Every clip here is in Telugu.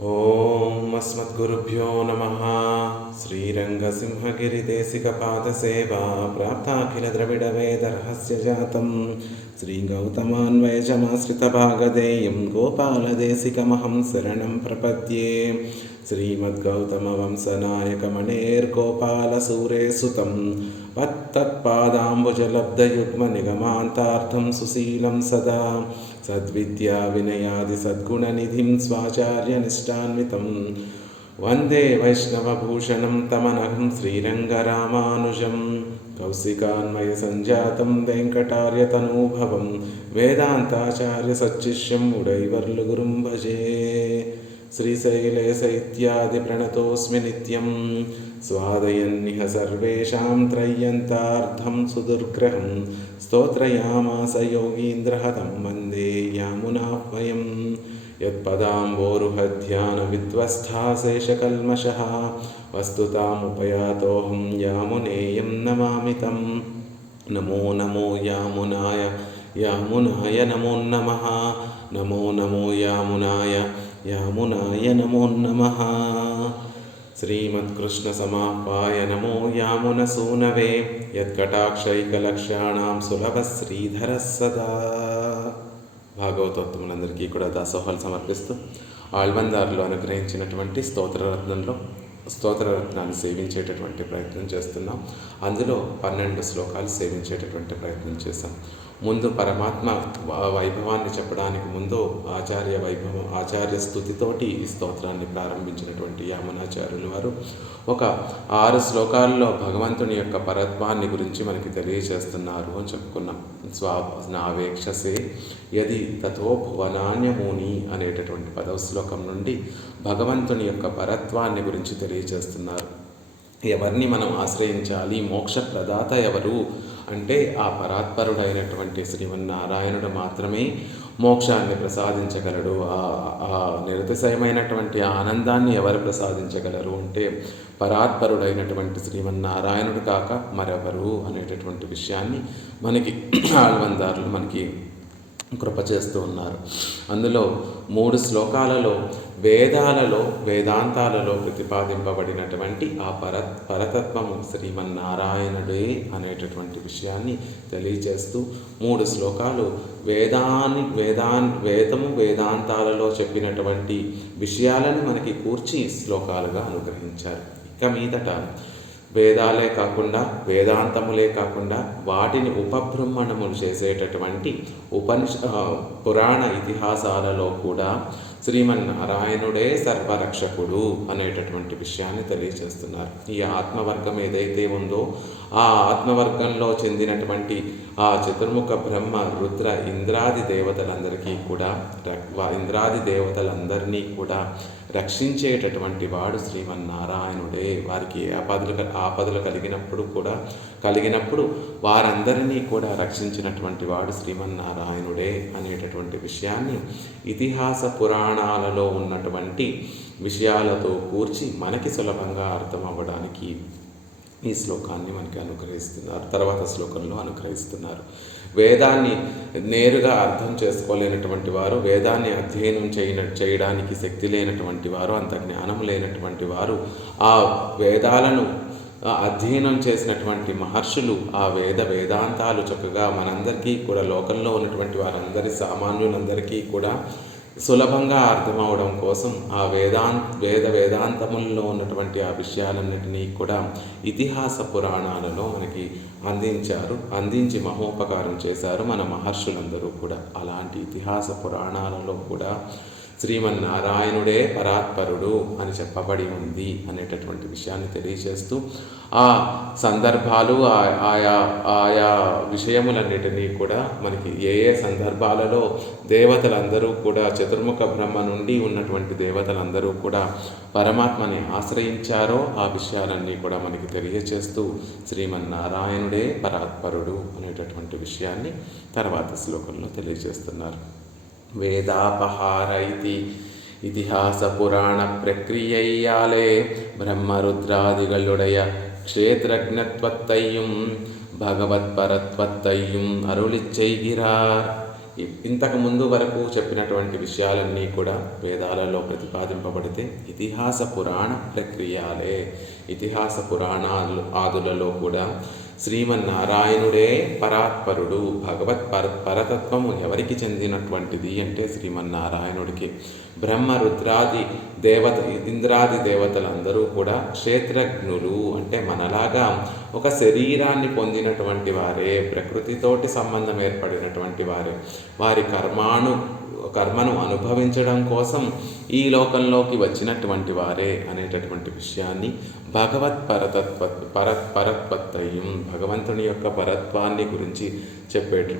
ఓం అస్మద్గురుభ్యో నమః. శ్రీరంగసింహగిరిదేశికపాదసేవా ప్రాప్తాఖిల ద్రవిడ వేదర్హస్య జాతం శ్రీగౌతమాన్వయజమాశ్రితభాగధేయం గోపాలదేశికమహం శరణం ప్రపద్యే. శ్రీమద్గౌతమవంశనాయకమణేర్గోపాలసూరేసుతం తత్పాదాంబుజలబ్ధయుగ్మనిగమాంతార్థం సుశీలం సదా సద్విద్యా వినయాది సద్గుణనిధిం స్వాచార్యనిష్టాన్వితం వందే వైష్ణవభూషణం తమనహం శ్రీరంగరామానుజం. కౌశికాన్వయ సంజాతం వెంకటార్యతనూభవం వేదాంతాచార్య సచ్చిష్యం ఉడైవర్లు గురుం భజే. శ్రీశైలేశైత్యాది ప్రణతోస్మి నిత్యం స్వాదయన్నిహ సర్వేషాం త్రయ్యంతార్థం సుదుర్గ్రహం స్తోత్రయామాస యోగీంద్రహతం వందే యామునాహ్వయం. యత్పదాంబోరుహధ్యానవిద్వస్థాశేషకల్మషः వస్తుతాముపయాతోహం యామునేయం నమామి తం. నమో నమో యామునాయ యామునాయ నమో నమః. నమో నమో యామునాయ యామునాయ నమో నమః. శ్రీమత్కృష్ణసమాపాయ నమో యామునసూనవే యత్కటాక్షైకలక్ష్యాణాం సులభ శ్రీధర సదా. భాగవతోత్తములందరికీ కూడా దాసోహాలు సమర్పిస్తూ ఆళ్వందారులు అనుగ్రహించినటువంటి స్తోత్రరత్నాన్ని సేవించేటటువంటి ప్రయత్నం చేస్తున్నాం. అందులో 12 శ్లోకాలు సేవించేటటువంటి ప్రయత్నం చేశాం. ముందు పరమాత్మ వైభవాన్ని చెప్పడానికి ముందు ఆచార్య స్తుతితోటి ఈ స్తోత్రాన్ని ప్రారంభించినటువంటి యామునాచార్యులు వారు ఒక 6 శ్లోకాల్లో భగవంతుని యొక్క పరత్వాన్ని గురించి మనకి తెలియజేస్తున్నారు అని చెప్పుకున్నాం. నావేక్షసే యది తథో భువనాన్యమూని అనేటటువంటి 10వ శ్లోకం నుండి భగవంతుని యొక్క పరత్వాన్ని గురించి తెలియజేస్తున్నారు. ఎవరిని మనం ఆశ్రయించాలి, మోక్ష ప్రదాత ఎవరు అంటే ఆ పరాత్పరుడైనటువంటి శ్రీమన్నారాయణుడు మాత్రమే మోక్షాన్ని ప్రసాదించగలడు. ఆ నిరతిశయమైనటువంటి ఆనందాన్ని ఎవరు ప్రసాదించగలరు అంటే పరాత్పరుడైనటువంటి శ్రీమన్నారాయణుడు కాక మరెవరు అనేటటువంటి విషయాన్ని మనకి ఆళ్వందారులు మనకి కృప చేస్తూ ఉన్నారు. అందులో 3 శ్లోకాలలో వేదాంతాలలో ప్రతిపాదింపబడినటువంటి ఆ పరతత్వము శ్రీమన్నారాయణుడే అనేటటువంటి విషయాన్ని తెలియజేస్తూ 3 శ్లోకాలు వేదాంతాలలో చెప్పినటువంటి విషయాలను మనకి కూర్చి శ్లోకాలుగా అనుగ్రహించారు. ఇక మీదట వేదాలే కాకుండా వేదాంతములే కాకుండా వాటిని ఉపబ్రహ్మణములు చేసేటటువంటి పురాణ ఇతిహాసాలలో కూడా శ్రీమన్నారాయణుడే సర్వరక్షకుడు అనేటటువంటి విషయాన్ని తెలియజేస్తున్నారు. ఈ ఆత్మవర్గం ఏదైతే ఉందో ఆ ఆత్మవర్గంలో చెందినటువంటి ఆ చతుర్ముఖ బ్రహ్మ రుద్ర ఇంద్రాది దేవతలందరినీ కూడా రక్షించేటటువంటి వాడు శ్రీమన్నారాయణుడే. వారికి ఆపదలు కలిగినప్పుడు వారందరినీ కూడా రక్షించినటువంటి వాడు శ్రీమన్నారాయణుడే అనేటటువంటి విషయాన్ని ఇతిహాస పురాణాలలో ఉన్నటువంటి విషయాలతో కూర్చి మనకి సులభంగా అర్థం అవ్వడానికి ఈ శ్లోకాన్ని మనకి అనుగ్రహిస్తున్నారు. తర్వాత శ్లోకంలో అనుగ్రహిస్తున్నారు. వేదాన్ని నేరుగా అర్థం చేసుకోలేనటువంటి వారు, వేదాన్ని అధ్యయనం చేయడానికి శక్తి లేనటువంటి వారు, అంత జ్ఞానం లేనటువంటి వారు, ఆ వేదాలను అధ్యయనం చేసినటువంటి మహర్షులు ఆ వేదాంతాలు చక్కగా మనందరికీ కూడా లోకంలో ఉన్నటువంటి సామాన్యులందరికీ కూడా సులభంగా అర్థమవడం కోసం ఆ వేదాంతములలో ఉన్నటువంటి ఆ విషయాలన్నిటినీ కూడా ఇతిహాస పురాణాలలో మనకి అందించి మహోపకారం చేశారు మన మహర్షులందరూ కూడా. అలాంటి ఇతిహాస పురాణాలలో కూడా శ్రీమన్నారాయణుడే పరాత్పరుడు అని చెప్పబడి ఉంది అనేటటువంటి విషయాన్ని తెలియజేస్తూ ఆ సందర్భాలు ఆయా విషయములన్నిటినీ కూడా మనకి ఏ సందర్భాలలో దేవతలందరూ కూడా చతుర్ముఖ బ్రహ్మ నుండి ఉన్నటువంటి దేవతలందరూ కూడా పరమాత్మని ఆశ్రయించారో ఆ విషయాలన్నీ కూడా మనకి తెలియజేస్తూ శ్రీమన్నారాయణుడే పరాత్పరుడు అనేటటువంటి విషయాన్ని తర్వాత శ్లోకంలో తెలియజేస్తున్నారు. వేదాపహార ఇతిహాസ പുരാണ പ്രക്രിയയാലേ ബ്രഹ്മരുദ്രാദികളുടയ ക്ഷേത്രജ്ഞത്വത്തെയും ഭഗവത് പരത്വത്തെയും അരുളിച്ചെയ്கிறார். ఇంతకు ముందు వరకు చెప్పినటువంటి విషయాలన్నీ కూడా వేదాలలో ప్రతిపాదింపబడితే ఇతిహాస పురాణ ప్రక్రియలే. ఇతిహాస పురాణాలు ఆదులలో కూడా శ్రీమన్నారాయణుడే పరాత్పరుడు. పరతత్వము ఎవరికి చెందినటువంటిది అంటే శ్రీమన్నారాయణుడికి. బ్రహ్మ రుద్రాది ఇంద్రాది దేవతలందరూ కూడా క్షేత్రజ్ఞులు, అంటే మనలాగా ఒక శరీరాన్ని పొందినటువంటి వారే, ప్రకృతితోటి సంబంధం ఏర్పడినటువంటి వారే. వారి కర్మను అనుభవించడం కోసం ఈ లోకంలోకి వచ్చినటువంటి వారే అనేటటువంటి విషయాన్ని పరత్వత్రయం, భగవంతుని యొక్క పరత్వాన్ని గురించి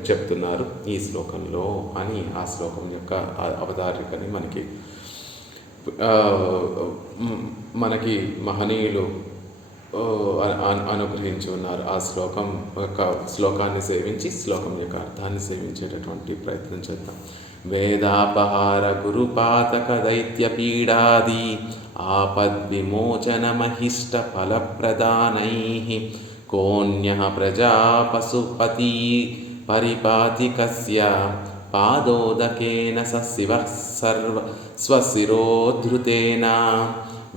చెప్తున్నారు ఈ శ్లోకంలో అని ఆ శ్లోకం యొక్క అవతారికని మనకి మహనీయులు అనుగ్రహించి ఉన్నారు. ఆ శ్లోకాన్ని సేవించి శ్లోకం యొక్క అర్థాన్ని సేవించేటటువంటి ప్రయత్నం చేద్దాం. వేదాపహార గురుపాతక దైత్య పీడాది ఆపద్విమోచన మహిష్ట ఫలప్రదానైః కోన్యః ప్రజా పశుపతి పరిపాతికస్య పాదోదకేన శివః స్వశిరోద్ధృతేన.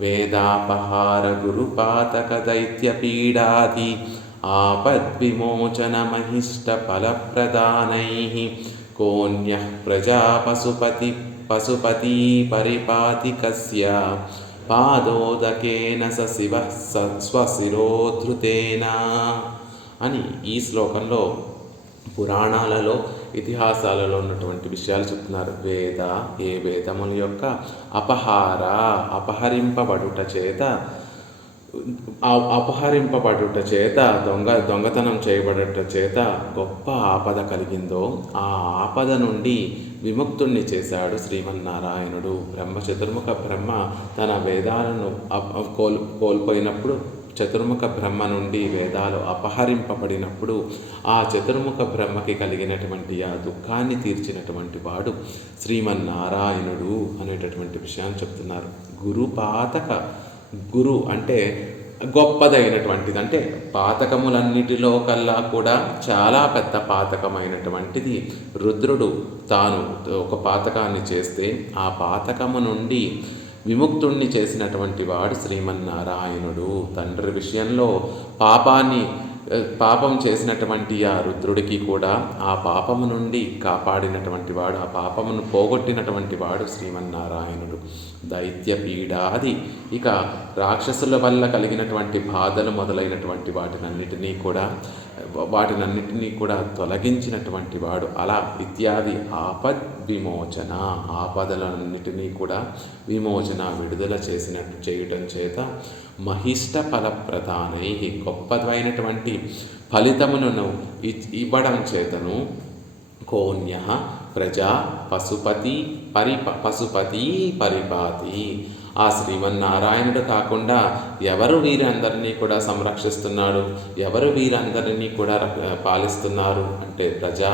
వేదాపహార గురుపాతక దైత్య పీడాది ఆపద్విమోచన మహిష్ట ఫలప్రదానైః కోన్యః ప్రజా పశుపతి పరిపాతికస్య పాదోదకేన శివః స్వశిరోద్ధృతేన అని ఈ శ్లోకంలో పురాణాలలో ఇతిహాసాలలో ఉన్నటువంటి విషయాలు చెప్తున్నారు. ఏ వేదముల యొక్క అపహరింపబడుట చేత దొంగతనం చేయబడుట చేత గొప్ప ఆపద కలిగిందో ఆ ఆపద నుండి విముక్తుణ్ణి చేశాడు శ్రీమన్నారాయణుడు. చతుర్ముఖ బ్రహ్మ తన వేదాలను కోల్పోయినప్పుడు, చతుర్ముఖ బ్రహ్మ నుండి వేదాలు అపహరింపబడినప్పుడు ఆ చతుర్ముఖ బ్రహ్మకి కలిగినటువంటి ఆ దుఃఖాన్ని తీర్చినటువంటి వాడు శ్రీమన్నారాయణుడు అనేటటువంటి విషయాన్ని చెప్తున్నారు. గురు అంటే గొప్పదైనటువంటిది, అంటే పాతకములన్నిటిలో కల్లా కూడా చాలా పెద్ద పాతకమైనటువంటిది రుద్రుడు. తాను ఒక పాతకాన్ని చేస్తే ఆ పాతకము నుండి విముక్తుణ్ణి చేసినటువంటి వాడు శ్రీమన్నారాయణుడు. తండ్రి విషయంలో పాపం చేసినటువంటి ఆ రుద్రుడికి కూడా ఆ పాపము నుండి కాపాడినటువంటి వాడు, ఆ పాపమును పోగొట్టినటువంటి వాడు శ్రీమన్నారాయణుడు. దైత్య పీడాది, ఇక రాక్షసుల వల్ల కలిగినటువంటి బాధలు మొదలైనటువంటి వాటినన్నిటినీ కూడా తొలగించినటువంటి వాడు. అలా ఇత్యాది విమోచన, ఆపదలన్నిటినీ కూడా విడుదల చేయటం చేత మహిష్ట ఫలప్రదానై, గొప్పదైనటువంటి ఫలితములను ఇవ్వడం చేతను కోన్యః ప్రజా పశుపతి పరిపాతి. ఆ శ్రీమన్నారాయణుడు కాకుండా ఎవరు వీరందరినీ కూడా సంరక్షిస్తున్నాడు, ఎవరు వీరందరినీ కూడా పాలిస్తున్నారు అంటే ప్రజా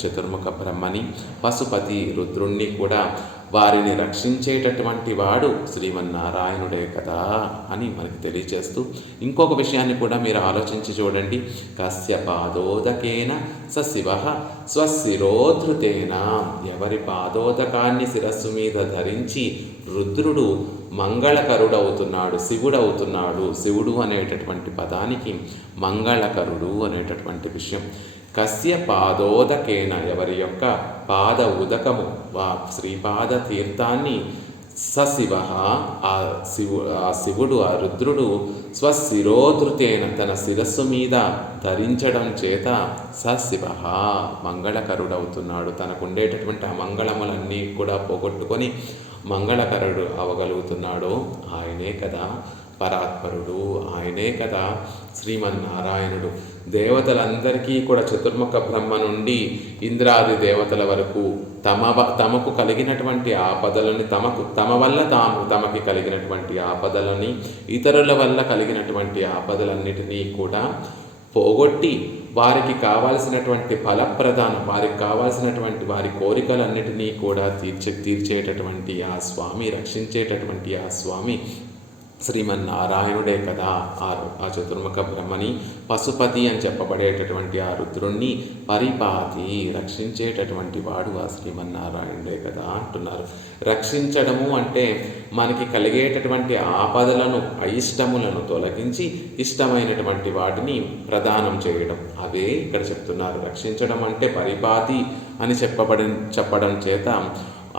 చతుర్ముఖ బ్రహ్మని, పశుపతి రుద్రుణ్ణి కూడా వారిని రక్షించేటటువంటి వాడు శ్రీమన్నారాయణుడే కదా అని మనకి తెలియచేస్తూ ఇంకొక విషయాన్ని కూడా మీరు ఆలోచించి చూడండి. కస్య పాదోదకేన శివః స్వశిరోద్ధృతేన, ఎవరి పాదోదకాన్ని శిరస్సు మీద ధరించి రుద్రుడు మంగళకరుడవుతున్నాడు, శివుడవుతున్నాడు. శివుడు అనేటటువంటి పదానికి మంగళకరుడు అనేటటువంటి విషయం. కస్య పాదోదకేన, ఎవరి యొక్క పాద ఉదకము శ్రీపాద తీర్థాన్ని శివః ఆ శివుడు ఆ రుద్రుడు స్వశిరోధృతేన తన శిరస్సు మీద ధరించడం చేత శివః మంగళకరుడవుతున్నాడు. తనకుండేటటువంటి ఆ మంగళములన్నీ కూడా పోగొట్టుకొని మంగళకరుడు అవగలుగుతున్నాడు. ఆయనే కదా పరాత్పరుడు, ఆయనే కదా శ్రీమన్నారాయణుడు. దేవతలందరికీ కూడా చతుర్ముఖ బ్రహ్మ నుండి ఇంద్రాది దేవతల వరకు తమకు కలిగినటువంటి ఆపదలని తమ వల్ల తమకి కలిగినటువంటి ఆపదలని, ఇతరుల వల్ల కలిగినటువంటి ఆపదలన్నిటినీ కూడా పోగొట్టి వారికి కావాల్సినటువంటి ఫలప్రదానం, వారికి కావాల్సినటువంటి వారి కోరికలన్నిటినీ కూడా తీర్చేటటువంటి ఆ స్వామి, రక్షించేటటువంటి ఆ స్వామి శ్రీమన్నారాయణుడే కదా ఆ చతుర్ముఖ బ్రహ్మని పశుపతి అని చెప్పబడేటటువంటి ఆ రుద్రుణ్ణి పరిపాతి రక్షించేటటువంటి వాడు ఆ శ్రీమన్నారాయణుడే కదా అంటున్నారు. రక్షించడము అంటే మనకి కలిగేటటువంటి ఆపదలను అయిష్టములను తొలగించి ఇష్టమైనటువంటి వాటిని ప్రదానం చేయడం, అవే ఇక్కడ చెప్తున్నారు. రక్షించడం అంటే పరిపాతి అని చెప్పడం చేత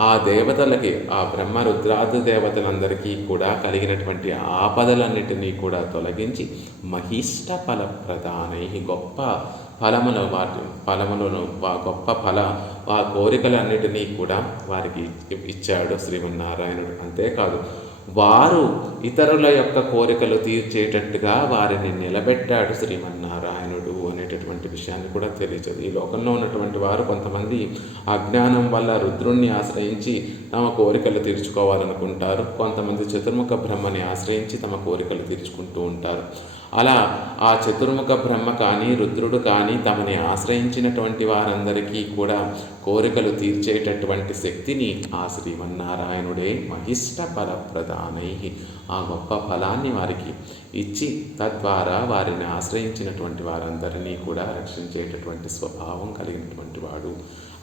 ఆ దేవతలకి, ఆ బ్రహ్మ రుద్రాది దేవతలందరికీ కూడా కలిగినటువంటి ఆపదలన్నిటినీ కూడా తొలగించి మహిష్ట ఫల ప్రధానై గొప్ప ఫలములను గొప్ప ఆ కోరికలన్నిటినీ కూడా వారికి ఇచ్చాడు శ్రీమన్నారాయణుడు. అంతేకాదు వారు ఇతరుల యొక్క కోరికలు తీర్చేటట్టుగా వారిని నిలబెట్టాడు శ్రీమన్నారాయణుడు అనేటటువంటి విషయాన్ని కూడా తెలియజేది. ఈ లోకంలో ఉన్నటువంటి వారు కొంతమంది అజ్ఞానం వల్ల రుద్రుణ్ణి ఆశ్రయించి తమ కోరికలు తీర్చుకోవాలనుకుంటారు. కొంతమంది చతుర్ముఖ బ్రహ్మని ఆశ్రయించి తమ కోరికలు తీర్చుకుంటూ ఉంటారు. అలా ఆ చతుర్ముఖ బ్రహ్మ కానీ రుద్రుడు కానీ తమని ఆశ్రయించినటువంటి వారందరికీ కూడా కోరికలు తీర్చేటటువంటి శక్తిని ఆ శ్రీమన్నారాయణుడే మహిష్ట ఫల ప్రధానై ఆ గొప్ప ఫలాన్ని వారికి ఇచ్చి తద్వారా వారిని ఆశ్రయించినటువంటి వారందరినీ కూడా రక్షించేటటువంటి స్వభావం కలిగినటువంటి వాడు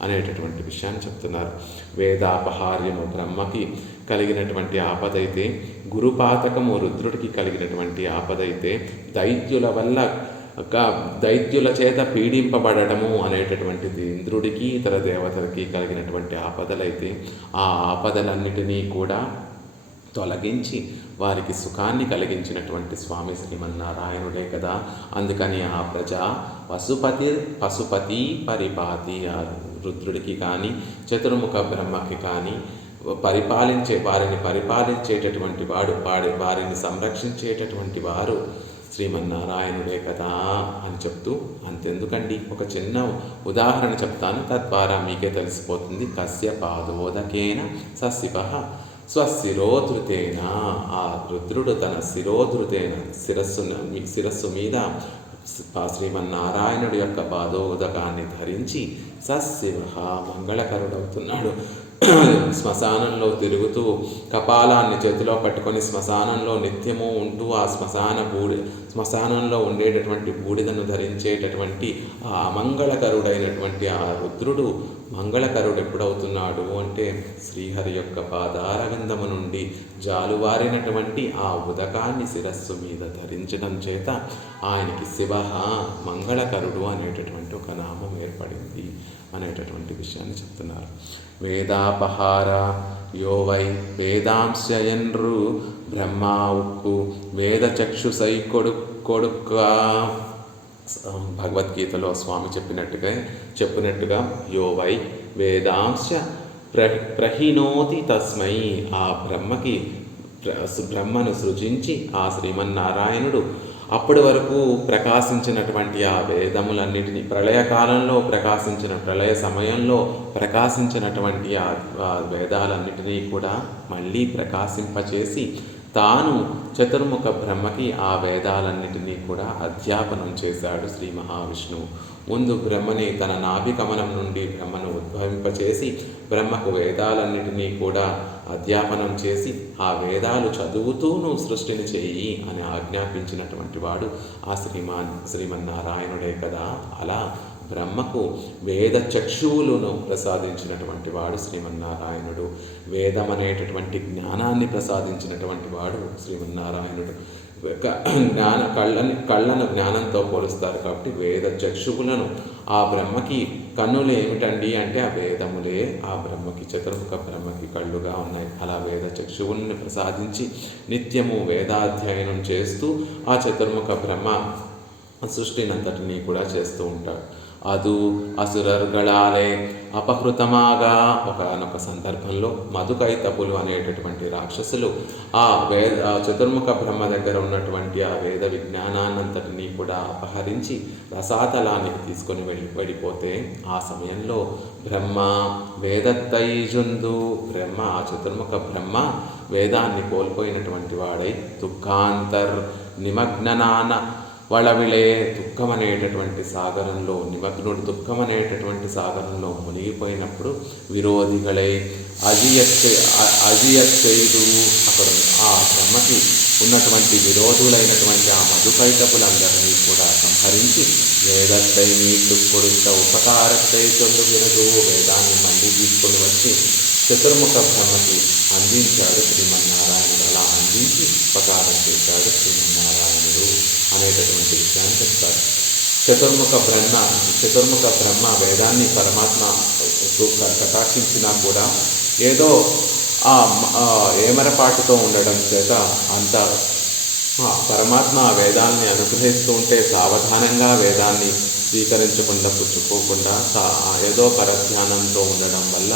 అనేటటువంటి విషయాన్ని చెప్తున్నారు. వేదాపహార్యము బ్రహ్మకి కలిగినటువంటి ఆపదైతే, గురుపాతకము రుద్రుడికి కలిగినటువంటి ఆపదైతే, దైత్యుల చేత పీడింపబడటము అనేటటువంటిది ఇంద్రుడికి ఇతర దేవతలకి కలిగినటువంటి ఆపదలైతే, ఆ ఆపదలన్నిటినీ కూడా తొలగించి వారికి సుఖాన్ని కలిగించినటువంటి స్వామి శ్రీమన్నారాయణుడే కదా. అందుకని ఆ ప్రజ పశుపతి పరిపాతి, ఆ రుద్రుడికి కానీ చతుర్ముఖ బ్రహ్మకి కానీ వారిని పరిపాలించేటటువంటి వాడు, వారిని సంరక్షించేటటువంటి వారు శ్రీమన్నారాయణుడే కదా అని చెప్తూ, అంతెందుకండి ఒక చిన్న ఉదాహరణ చెప్తాను, తద్వారా మీకే తెలిసిపోతుంది. కస్య పాదోదకేన సశివ స్వశిరోధృతేన, ఆ రుద్రుడు తన శిరోధృతేన శిరస్సు మీద శ్రీమన్నారాయణుడి యొక్క పాదోదకాన్ని ధరించి సశివ మంగళకరుడవుతున్నాడు. శ్మశానంలో తిరుగుతూ కపాలాన్ని చేతిలో పట్టుకొని శ్మశానంలో నిత్యము ఉంటూ ఆ శ్మశానంలో ఉండేటటువంటి బూడిదను ధరించేటటువంటి ఆ అమంగళకరుడైనటువంటి ఆ రుద్రుడు మంగళకరుడు ఎప్పుడవుతున్నాడు అంటే శ్రీహరి యొక్క పాదారవిందము నుండి జాలువారినటువంటి ఆ ఉదకాన్ని శిరస్సు మీద ధరించడం చేత ఆయనకి శివ మంగళకరుడు అనేటటువంటి ఒక నామం ఏర్పడింది అనేటటువంటి విషయాన్ని చెప్తున్నారు. వేదాపహార యో వై వేదాంశయన్రు బ్రహ్మా ఉక్కు వేద చక్షుసై కొడుక. భగవద్గీతలో స్వామి చెప్పినట్టుగా యో వై వేదాంశ ప్రహినోతి తస్మై, ఆ బ్రహ్మను సృజించి ఆ శ్రీమన్నారాయణుడు అప్పటి వరకు ప్రకాశించినటువంటి ఆ వేదములన్నిటినీ ప్రళయ సమయంలో ప్రకాశించినటువంటి ఆ వేదాలన్నిటినీ కూడా మళ్ళీ ప్రకాశింపచేసి తాను చతుర్ముఖ బ్రహ్మకి ఆ వేదాలన్నిటినీ కూడా అధ్యాపనం చేశాడు శ్రీ మహావిష్ణువు. ముందు బ్రహ్మని తన నాభికమలం నుండి బ్రహ్మను ఉద్భవింపచేసి బ్రహ్మకు వేదాలన్నిటినీ కూడా అధ్యాపనం చేసి ఆ వేదాలు చదువుతూ నువ్వు సృష్టిని చేయి అని ఆజ్ఞాపించినటువంటి వాడు ఆ శ్రీమన్నారాయణుడే కదా. అలా బ్రహ్మకు వేద చక్షువులను ప్రసాదించినటువంటి వాడు శ్రీమన్నారాయణుడు. వేదం అనేటటువంటి జ్ఞానాన్ని ప్రసాదించినటువంటి వాడు శ్రీమన్నారాయణుడు. కళ్ళను జ్ఞానంతో పోలుస్తారు కాబట్టి వేద చక్షువులను ఆ బ్రహ్మకి కన్నులు ఏమిటండి అంటే ఆ వేదములే ఆ బ్రహ్మకి చతుర్ముఖ బ్రహ్మకి కళ్ళుగా ఉన్నాయి. అలా వేద చక్షువులను ప్రసాదించి నిత్యము వేదాధ్యయనం చేస్తూ ఆ చతుర్ముఖ బ్రహ్మ సృష్టినంతటినీ కూడా చేస్తూ ఉంటాడు. ಅದು అసురర్గళాలే అపహృతమాగా ఒకనొక సందర్భంలో మధుకైతపులు అనేటటువంటి రాక్షసులు ఆ చతుర్ముఖ బ్రహ్మ దగ్గర ఉన్నటువంటి ఆ వేద విజ్ఞానాన్నంతటినీ కూడా అపహరించి రసాతలానికి తీసుకొని వెళ్ళిపోతే ఆ సమయంలో బ్రహ్మ వేదత్తైజుందు, ఆ చతుర్ముఖ బ్రహ్మ వేదాన్ని కోల్పోయినటువంటి వాడై దుఃఖాంతర్ నిమగ్ననాన వళవిళే దుఃఖమనేటటువంటి సాగరంలో నిమగ్నుడు దుఃఖమనేటటువంటి సాగరంలో మునిగిపోయినప్పుడు విరోధిಗಳై అజియత్తైదు అక్కడ ఆ బ్రహ్మకి ఉన్నటువంటి విరోధులైనటువంటి ఆ మధుకైటపులందరినీ కూడా సంహరించి వేదత్తై మీకు కొడుత ఉపకారత్తై చొల్లుగిరదు వేదాన్ని మళ్ళీ తీసుకొని వచ్చి చతుర్ముఖ బ్రహ్మకి అందించాడు శ్రీమన్నారాయణుడు. అలా అందించి ఉపకారం చేశాడు శ్రీమన్నారాయణుడు అనేటటువంటి విషయాన్ని చెప్తారు. చతుర్ముఖ బ్రహ్మ వేదాన్ని పరమాత్మ కటాక్షించినా కూడా ఏదో ఏమరపాటుతో ఉండడం చేత అంత పరమాత్మ వేదాన్ని అనుగ్రహిస్తూ ఉంటే సావధానంగా వేదాన్ని స్వీకరించకుండా పుచ్చుకోకుండా ఏదో పరధ్యానంతో ఉండడం వల్ల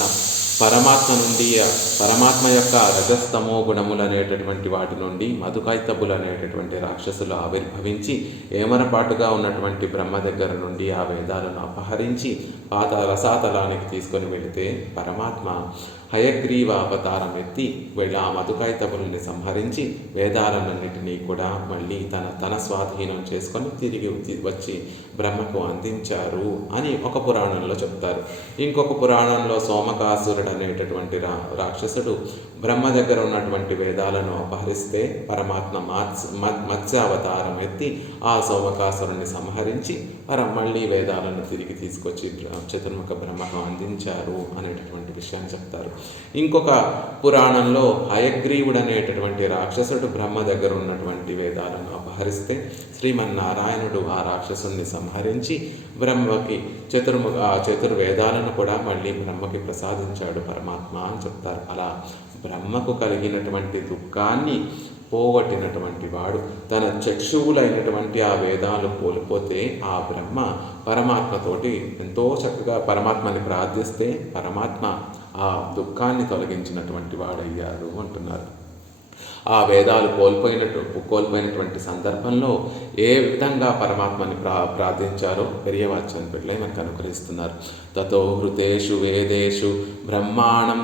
పరమాత్మ యొక్క రజస్తమో గుణములు అనేటటువంటి వాటి నుండి మధుకైతబులు అనేటటువంటి రాక్షసులు ఆవిర్భవించి ఏమరపాటుగా ఉన్నటువంటి బ్రహ్మ దగ్గర నుండి ఆ వేదాలను అపహరించి రసాతలానికి తీసుకొని వెళితే పరమాత్మ హయగ్రీవ అవతారం ఎత్తి ఆ మధుకైతబుల్ని సంహరించి వేదాలన్నింటినీ కూడా మళ్ళీ తన స్వాధీనం చేసుకొని తిరిగి వచ్చి బ్రహ్మకు అందించారు అని ఒక పురాణంలో చెప్తారు. ఇంకొక పురాణంలో సోమకాసురుడు అనేటటువంటి రాక్షసుడు బ్రహ్మ దగ్గర ఉన్నటువంటి వేదాలను అపహరిస్తే పరమాత్మ మత్స్యావతారం ఎత్తి ఆ సోమకాసురుని సంహరించి మళ్ళీ వేదాలను తిరిగి తీసుకొచ్చి చతుర్ముఖ బ్రహ్మకు అందించారు అనేటటువంటి విషయాన్ని చెప్తారు. ఇంకొక పురాణంలో హయగ్రీవుడు అనేటటువంటి రాక్షసుడు బ్రహ్మ దగ్గర ఉన్నటువంటి వేదాలను అపహరిస్తే శ్రీమన్నారాయణుడు ఆ రాక్షసుని సంహరించి బ్రహ్మకి చతుర్వేదాలను కూడా మళ్ళీ బ్రహ్మకి ప్రసాదించాడు పరమాత్మ అని చెప్తారు. అలా బ్రహ్మకు కలిగినటువంటి దుఃఖాన్ని పోగొట్టినటువంటి వాడు తన చక్షువులైనటువంటి ఆ వేదాలు కోల్పోతే ఆ బ్రహ్మ పరమాత్మతోటి ఎంతో చక్కగా పరమాత్మని ప్రార్థిస్తే పరమాత్మ ఆ దుఃఖాన్ని తొలగించినటువంటి వాడయ్యారు అంటున్నారు. ఆ వేదాలు కోల్పోయినటువంటి సందర్భంలో ఏ విధంగా పరమాత్మని ప్రార్థించారో పెరియవాచ్యం పిళ్ళై మనకు అనుగ్రహిస్తున్నారు. తతో హృతేషు వేదేషు బ్రహ్మాణం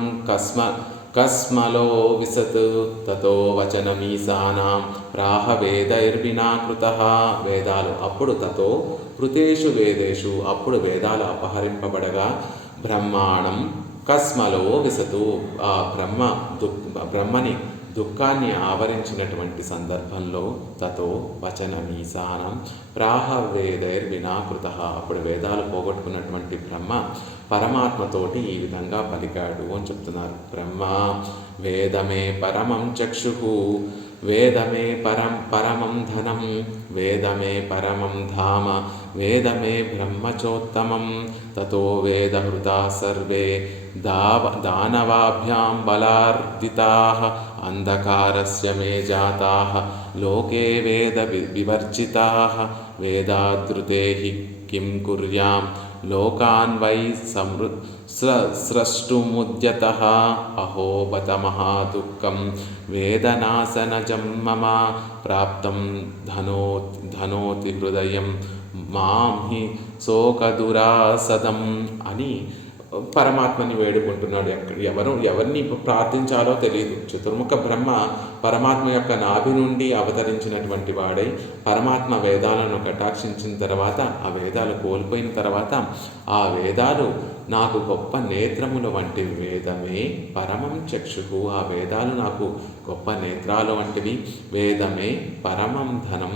కస్మలో విసత్ తతో వచనమీశానాం ప్రాహ వేదైర్వినాకృతః వేదాలు అప్పుడు తతో హృతేషు వేదేషు అప్పుడు వేదాలు అపహరింపబడగా బ్రహ్మాణం కస్మలో విసతు ఆ బ్రహ్మని దుఃఖాన్ని ఆవరించినటువంటి సందర్భంలో తతో వచనమీశానం ప్రాహ వేదైర్వినాకృతః అప్పుడు వేదాలు పోగొట్టుకున్నటువంటి బ్రహ్మ పరమాత్మతోటి ఈ విధంగా పలికాడు అని చెప్తున్నారు. బ్రహ్మ వేదమే పరమం చక్షుః వేదమే పరమం ధనం వేదమే పరమం ధామ వేదమే బ్రహ్మచోత్తమం తతో వేదహృతా సర్వే దానవాభ్యాం బలార్జితాః అంధకారస్య మే జాతాః లోకే వేద వివర్జితాః వేదాదృతే హి కిం కుర్యాం లోకాన్ వై స్రష్టుముద్యతః అహో బత మహాదుఃఖం వేదనాశనజం మమ ప్రాప్తం ధనోతి హృదయం మాం హి శోకదురాసదం అని పరమాత్మని వేడుకుంటున్నాడు. ఎవరిని ప్రార్థించాలో తెలియదు. చతుర్ముఖ బ్రహ్మ పరమాత్మ యొక్క నాభి నుండి అవతరించినటువంటి వాడై పరమాత్మ వేదాలను కటాక్షించిన తర్వాత ఆ వేదాలు కోల్పోయిన తర్వాత ఆ వేదాలు నాకు గొప్ప నేత్రముల వంటివి వేదమే పరమం చక్షుకు ఆ వేదాలు నాకు గొప్ప నేత్రాలు వంటివి వేదమే పరమం ధనం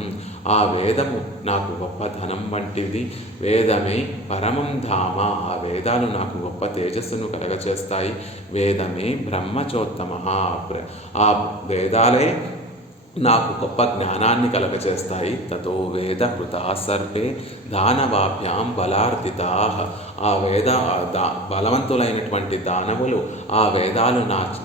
ఆ వేదము నాకు గొప్ప ధనం వంటిది వేదమే పరమం ధామ ఆ వేదాలు నాకు గొప్ప తేజస్సును కలగచేస్తాయి వేదమే బ్రహ్మచోత్తమ ఆ వేదాలే నాకు గొప్ప జ్ఞానాన్ని కలగచేస్తాయి తతో వేద కృతా సర్వే దానవాభ్యాం బలార్జితాః ఆ బలవంతులైనటువంటి దానవులు ఆ వేదాలు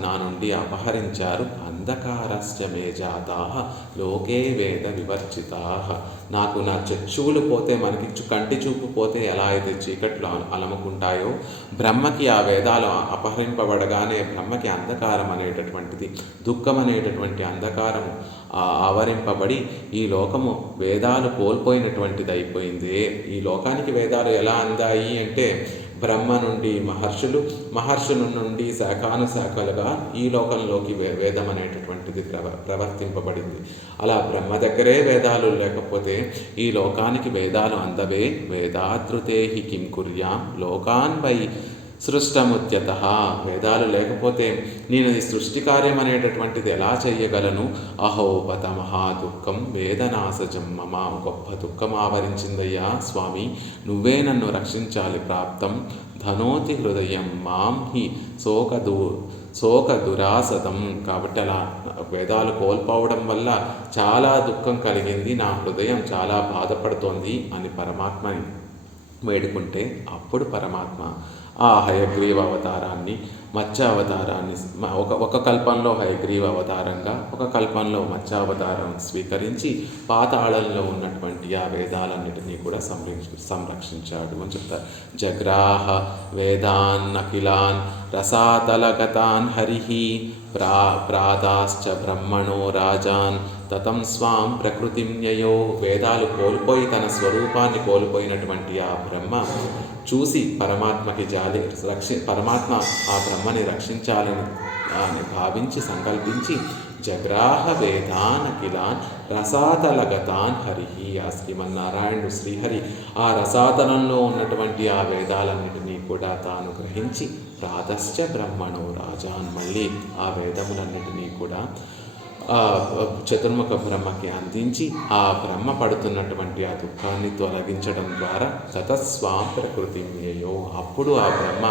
నా నుండి అపహరించారు అంధకారస్య మే జాతాః లోకే వేద వివర్జితాః నాకు నా చక్షువులు పోతే మనకి కంటి చూపు పోతే ఎలా అయితే చీకట్లు అలముకుంటాయో బ్రహ్మకి ఆ వేదాలు అపహరింపబడగానే బ్రహ్మకి అంధకారం అనేటటువంటిది దుఃఖం అనేటటువంటి అంధకారం ఆవరింపబడి ఈ లోకము వేదాలు కోల్పోయినటువంటిది అయిపోయింది. ఈ లోకానికి వేదాలు ఎలా అందాయి అంటే బ్రహ్మ నుండి మహర్షుల నుండి శాఖానుశాఖలుగా ఈ లోకంలోకి వేదం అనేటటువంటిది ప్రవర్తింపబడింది. అలా బ్రహ్మ దగ్గరే వేదాలు లేకపోతే ఈ లోకానికి వేదాలు అందవే వేదాదృతే హి కిం కుర్యాం లోకాన్ వై సృష్టముద్యత, వేదాలు లేకపోతే నేను ఈ సృష్టి కార్యం అనేటటువంటిది ఎలా చెయ్యగలను? అహోపత మహా దుఃఖం వేదనాశజం మమ, గొప్ప దుఃఖం ఆవరించిందయ్యా స్వామి, నువ్వే నన్ను రక్షించాలి. ప్రాప్తం ధనోతి హృదయం మాం హి శోక దురాసతం, కాబట్టి అలా వేదాలు కోల్పోవడం వల్ల చాలా దుఃఖం కలిగింది, నా హృదయం చాలా బాధపడుతోంది అని పరమాత్మని వేడుకుంటే అప్పుడు పరమాత్మ ఆ హయగ్రీవ అవతారాన్ని, మత్స్య అవతారాన్ని, ఒక కల్పంలో హయగ్రీవ అవతారంగా, ఒక కల్పంలో మత్స్య అవతారం స్వీకరించి పాతాళంలో ఉన్నటువంటి ఆ వేదాలన్నిటినీ కూడా సంరక్షించాడు అని చెప్తారు. జగ్రాహ వేదాన్ అఖిలాన్ రసాతలగతాన్ హరిహి ప్రాదాశ్చ బ్రహ్మణో రాజాన్ తతం స్వాం ప్రకృతిం న్యయో, వేదాలు కోల్పోయి తన స్వరూపాన్ని కోల్పోయినటువంటి ఆ బ్రహ్మ చూసి పరమాత్మకి పరమాత్మ ఆ బ్రహ్మని రక్షించాలని భావించి సంకల్పించి జగ్రాహ వేదాన్ అఖిలాన్ రసాతలగతాన్ హరిహి, ఆ శ్రీమన్నారాయణుడు శ్రీహరి ఆ రసాతలంలో ఉన్నటువంటి ఆ వేదాలన్నిటినీ కూడా తాను గ్రహించి ప్రాతశ్చ బ్రహ్మణో రాజాన్, మళ్ళీ ఆ వేదములన్నిటినీ కూడా చతుర్ముఖ బ్రహ్మకి అందించి ఆ బ్రహ్మ పడుతున్నటువంటి ఆ దుఃఖాన్ని తొలగించడం ద్వారా తతస్వాం ప్రకృతి న్యయో, అప్పుడు ఆ బ్రహ్మ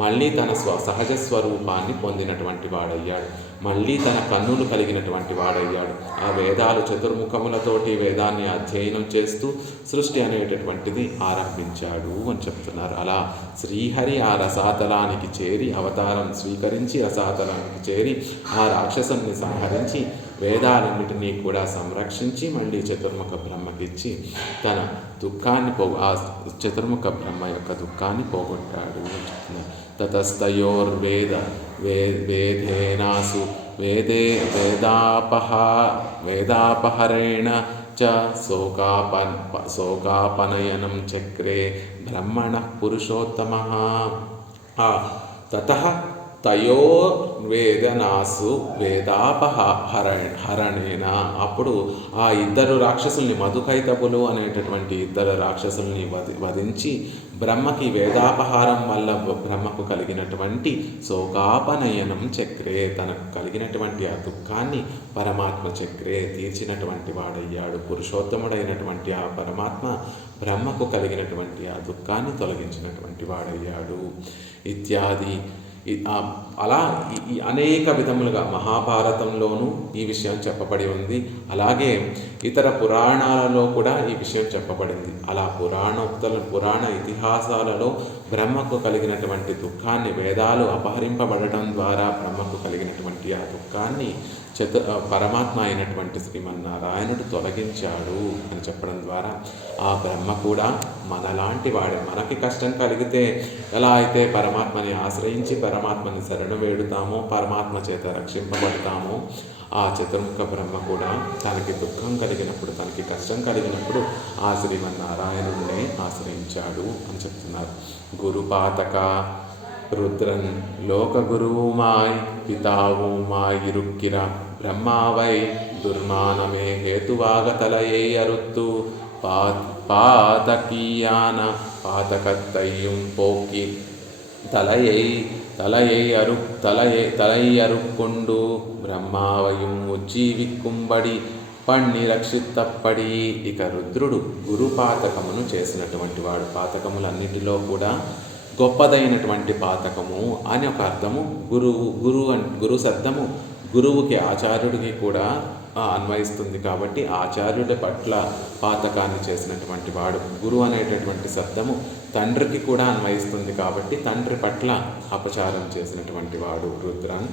మళ్ళీ తన సహజ స్వరూపాన్ని పొందినటువంటి వాడయ్యాడు, మళ్ళీ తన కన్నులు కలిగినటువంటి వాడయ్యాడు. ఆ వేదాలు చతుర్ముఖములతోటి వేదాన్ని అధ్యయనం చేస్తూ సృష్టి అనేటటువంటిది ఆరంభించాడు అని చెప్తున్నారు. అలా శ్రీహరి ఆ రసాతలానికి చేరి అవతారం స్వీకరించి రసాతలానికి చేరి ఆ రాక్షసుని సంహరించి వేదాలన్నిటినీ కూడా సంరక్షించి మళ్ళీ చతుర్ముఖ బ్రహ్మకిచ్చి తన దుఃఖాన్ని ఆ చతుర్ముఖ బ్రహ్మ యొక్క దుఃఖాన్ని పోగొట్టాడు అని చెప్తున్నారు. వేదేనాసు వేదాపహరేణ చ శోకాపనయనం చక్రే బ్రహ్మణః పురుషోత్తమః. తతః తయోర్వేదనాసు వేదాపహరణేన, అప్పుడు ఆ ఇద్దరు రాక్షసుల్ని, మధుకైతపులు అనేటటువంటి ఇద్దరు రాక్షసుల్ని వధించి బ్రహ్మకి వేదాపహారం వల్ల బ్రహ్మకు కలిగినటువంటి శోకాపనయనం చక్రే, తనకు కలిగినటువంటి ఆ దుఃఖాన్ని పరమాత్మ చక్రే తీర్చినటువంటి వాడయ్యాడు. పురుషోత్తముడైనటువంటి ఆ పరమాత్మ బ్రహ్మకు కలిగినటువంటి ఆ దుఃఖాన్ని తొలగించినటువంటి వాడయ్యాడు ఇత్యాది. అలా అనేక విధములుగా మహాభారతంలోనూ ఈ విషయం చెప్పబడి ఉంది, అలాగే ఇతర పురాణాలలో కూడా ఈ విషయం చెప్పబడింది. అలా పురాణ ఇతిహాసాలలో బ్రహ్మకు కలిగినటువంటి దుఃఖాన్ని, వేదాలు అపహరింపబడటం ద్వారా బ్రహ్మకు కలిగినటువంటి ఆ దుఃఖాన్ని పరమాత్మ అయినటువంటి శ్రీమన్నారాయణుడు తొలగించాడు అని చెప్పడం ద్వారా ఆ బ్రహ్మ కూడా మనలాంటి వాడే. మనకి కష్టం కలిగితే ఎలా అయితే పరమాత్మని ఆశ్రయించి పరమాత్మని శరణు వేడుతామో, పరమాత్మ చేత రక్షింపబడతామో, ఆ చతుర్ముఖ బ్రహ్మ కూడా తనకి దుఃఖం కలిగినప్పుడు, తనకి కష్టం కలిగినప్పుడు ఆ శ్రీమన్నారాయణుడినే ఆశ్రయించాడు అని చెప్తున్నారు. గురుపాతక ருத்ரன் லோககுருவுமாய் பிதாவுமாயிருக்கிற பிரம்மாவை துர்மானமே ஹேதுவாக தலையை அறுத்து பாதகியான பாதகத்தையும் போக்கி தலையை அறுக்கொண்டு బ్రహ్మావయం ఉజ్జీవిక్కుంబడి పణ్ణి రక్షిత్తప్పడి. ఇక రుద్రుడు గురుపాతకమును చేసినటువంటి వాడు. పాతకములన్నిటిలో కూడా గొప్పదైనటువంటి పాతకము అని ఒక అర్థము. గురు శబ్దము గురువుకి, ఆచార్యుడికి కూడా అన్వయిస్తుంది కాబట్టి ఆచార్యుడి పట్ల పాతకాన్ని చేసినటువంటి వాడు. గురు అనేటటువంటి శబ్దము తండ్రికి కూడా అన్వయిస్తుంది కాబట్టి తండ్రి పట్ల అపచారం చేసినటువంటి వాడు రుద్రన్.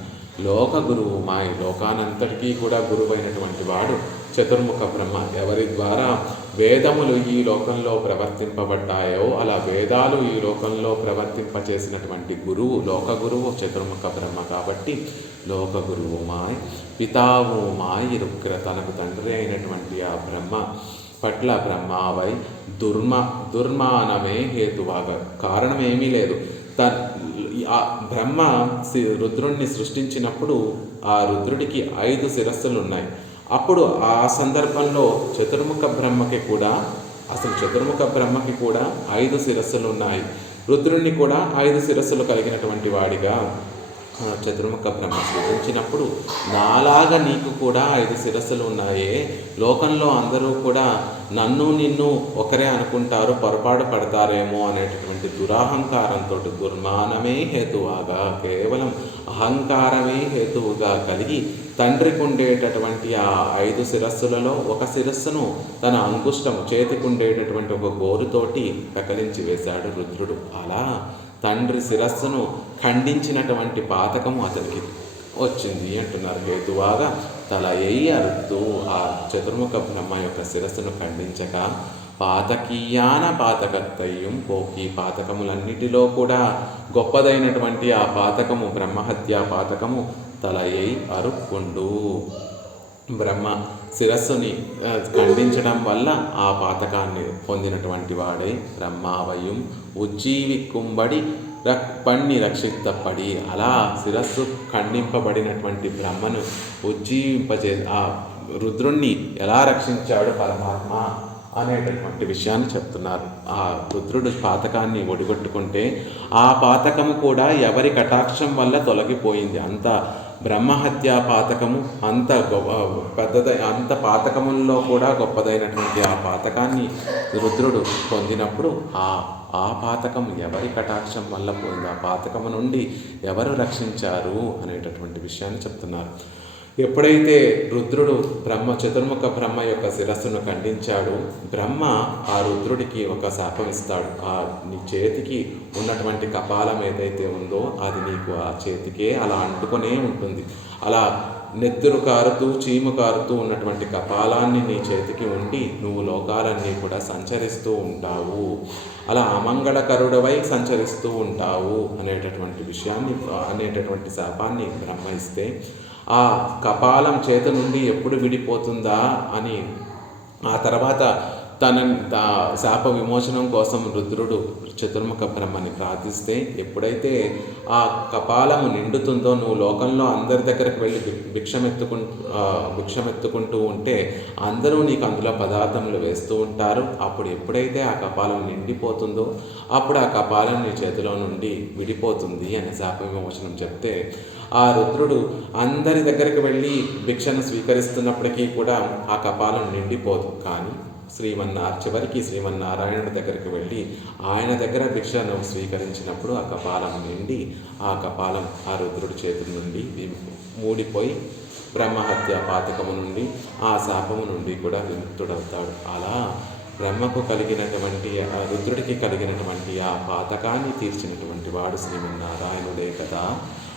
లోక గురువుమాయ్, లోకానంతటికీ కూడా గురువైనటువంటి వాడు చతుర్ముఖ బ్రహ్మ. ఎవరి ద్వారా వేదములు ఈ లోకంలో ప్రవర్తింపబడ్డాయో అలా వేదాలు ఈ లోకంలో ప్రవర్తింపచేసినటువంటి గురువు, లోక గురువు చతుర్ముఖ బ్రహ్మ కాబట్టి లోక గురువుమాయ్ పితావుమాయ్ రుక్ర, తనకు తండ్రి అయినటువంటి ఆ బ్రహ్మ పట్ల బ్రహ్మావై దుర్మానమే హేతువాగా, కారణం ఏమీ లేదు. ఆ బ్రహ్మ రుద్రుణ్ణి సృష్టించినప్పుడు ఆ రుద్రుడికి 5 శిరస్సులు ఉన్నాయి. అప్పుడు ఆ సందర్భంలో చతుర్ముఖ బ్రహ్మకి కూడా 5 శిరస్సులు ఉన్నాయి. రుద్రుణ్ణి కూడా 5 శిరస్సులు కలిగినటువంటి వాడిగా చతుర్ముఖ బ్రహ్మ సృజించినప్పుడు, నాలాగా నీకు కూడా 5 శిరస్సులు ఉన్నాయే, లోకంలో అందరూ కూడా నన్ను నిన్ను ఒకరే అనుకుంటారు, పొరపాటు పడతారేమో అనేటటువంటి దురహంకారంతో, దుర్మానమే హేతువాగా, కేవలం అహంకారమే హేతువుగా కలిగి తండ్రికి ఉండేటటువంటి ఆ 5 శిరస్సులలో ఒక శిరస్సును తన అంగుష్టం చేతికి ఉండేటటువంటి ఒక గోరుతోటి పెకలించి వేశాడు రుద్రుడు. అలా తండ్రి శిరస్సును ఖండించినటువంటి పాతకము అతనికి వచ్చింది అంటున్నారు. హేతువాగా తల అరుత్తూ ఆ చతుర్ముఖ బ్రహ్మ యొక్క శిరస్సును ఖండించక, పాతకీయాన పాతకత్తయ్యం పోకి, పాతకములన్నిటిలో కూడా గొప్పదైనటువంటి ఆ పాతకము బ్రహ్మహత్యా పాతకము తల అరుక్కుండు. బ్రహ్మ శిరస్సుని ఖండించడం వల్ల ఆ పాతకాన్ని పొందినటువంటి వాడై బ్రహ్మావయం ఉజ్జీవిక్కుంబడి పణ్ణి రక్షింపబడి, అలా శిరస్సు ఖండింపబడినటువంటి బ్రహ్మను ఆ రుద్రుణ్ణి ఎలా రక్షించాడు పరమాత్మ అనేటటువంటి విషయాన్ని చెప్తున్నారు. ఆ రుద్రుడు పాతకాన్ని ఒడిగొట్టుకుంటే ఆ పాతకము కూడా ఎవరి కటాక్షం వల్ల తొలగిపోయింది. అంత బ్రహ్మహత్యా పాతకము అంత అంత పాతకముల్లో కూడా గొప్పదైనటువంటి ఆ పాతకాన్ని రుద్రుడు పొందినప్పుడు ఆ పాతకం ఎవరి కటాక్షం వల్ల పోయింది, ఆ పాతకము నుండి ఎవరు రక్షించారు అనేటటువంటి విషయాన్ని చెప్తున్నారు. ఎప్పుడైతే రుద్రుడు చతుర్ముఖ బ్రహ్మ యొక్క శిరస్సును ఖండించాడు, బ్రహ్మ ఆ రుద్రుడికి ఒక శాపం ఇస్తాడు. నీ చేతికి ఉన్నటువంటి కపాలం ఏదైతే ఉందో అది నీకు ఆ చేతికే అలా అంటుకొనే ఉంటుంది. అలా నెత్తురు కారుతూ చీము కారుతూ ఉన్నటువంటి కపాలాన్ని నీ చేతికి ఉండి నువ్వు లోకాలన్నీ కూడా సంచరిస్తూ ఉంటావు, అలా అమంగళకరుడవై సంచరిస్తూ ఉంటావు అనేటటువంటి శాపాన్ని బ్రహ్మ ఇస్తే, ఆ కపాలం చేతి నుండి ఎప్పుడు విడిపోతుందా అని ఆ తర్వాత తన శాప విమోచనం కోసం రుద్రుడు చతుర్ముఖ బ్రహ్మని ప్రార్థిస్తే, ఎప్పుడైతే ఆ కపాలము నిండుతుందో, నువ్వు లోకంలో అందరి దగ్గరకు వెళ్ళి భిక్షమెత్తుకుంటూ ఉంటే అందరూ నీకు అందులో పదార్థములు వేస్తూ ఉంటారు. అప్పుడు ఎప్పుడైతే ఆ కపాలం నిండిపోతుందో అప్పుడు ఆ కపాలం నీ చేతిలో నుండి విడిపోతుంది అని శాప విమోచనం చెప్తే, ఆ రుద్రుడు అందరి దగ్గరికి వెళ్ళి భిక్షను స్వీకరిస్తున్నప్పటికీ కూడా ఆ కపాలం నిండిపోదు. కానీ చివరికి శ్రీమన్నారాయణుడి దగ్గరికి వెళ్ళి ఆయన దగ్గర భిక్షను స్వీకరించినప్పుడు ఆ కపాలం నిండి ఆ కపాలం ఆ రుద్రుడి చేతుల నుండి మూడిపోయి బ్రహ్మహత్య పాతకము నుండి ఆ శాపము నుండి కూడా విముక్తుడవుతాడు. అలా బ్రహ్మకు కలిగినటువంటి ఆ రుద్రుడికి కలిగినటువంటి ఆ పాతకాన్ని తీర్చినటువంటి వాడు శ్రీమన్నారాయణుడే కదా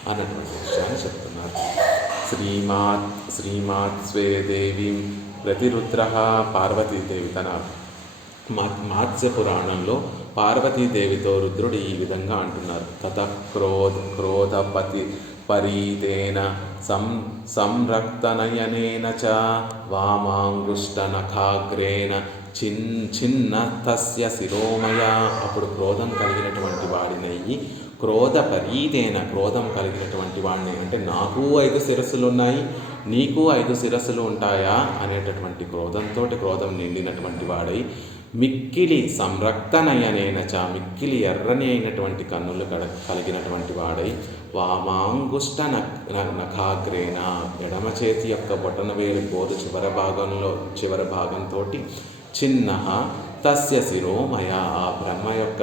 అన్నటువంటి విషయాన్ని చెప్తున్నారు. శ్రీమాత్ స్వే దేవి ప్రతిరుద్ర పార్వతీదేవి తన మాత్స్య పురాణంలో పార్వతీదేవితో రుద్రుడు ఈ విధంగా అంటున్నారు. తత క్రోధపతి పరీతేన సంరక్తనయనేన చ వామాంగుష్టనఖాగ్రేణ చిన్న తస్య శిరోమయ. అప్పుడు క్రోధం కలిగినటువంటి వాడినయ్యి, క్రోధపరీతేన క్రోధం కలిగినటువంటి వాడిని, అంటే నాకు 5 శిరస్సులు ఉన్నాయి, నీకు 5 శిరస్సులు ఉంటాయా అనేటటువంటి క్రోధం నిండినటువంటి వాడై, మిక్కిలి సంరక్తనయనేన చ మిక్కిలి ఎర్రని అయినటువంటి కన్నులు కలిగినటువంటి వాడై, వామాంగుష్ట నఖాగ్రేణ ఎడమ చేతి యొక్క బొటనవేలు గోరు చివరి భాగంతో చిన్న తస్య శిరోమయ ఆ బ్రహ్మ యొక్క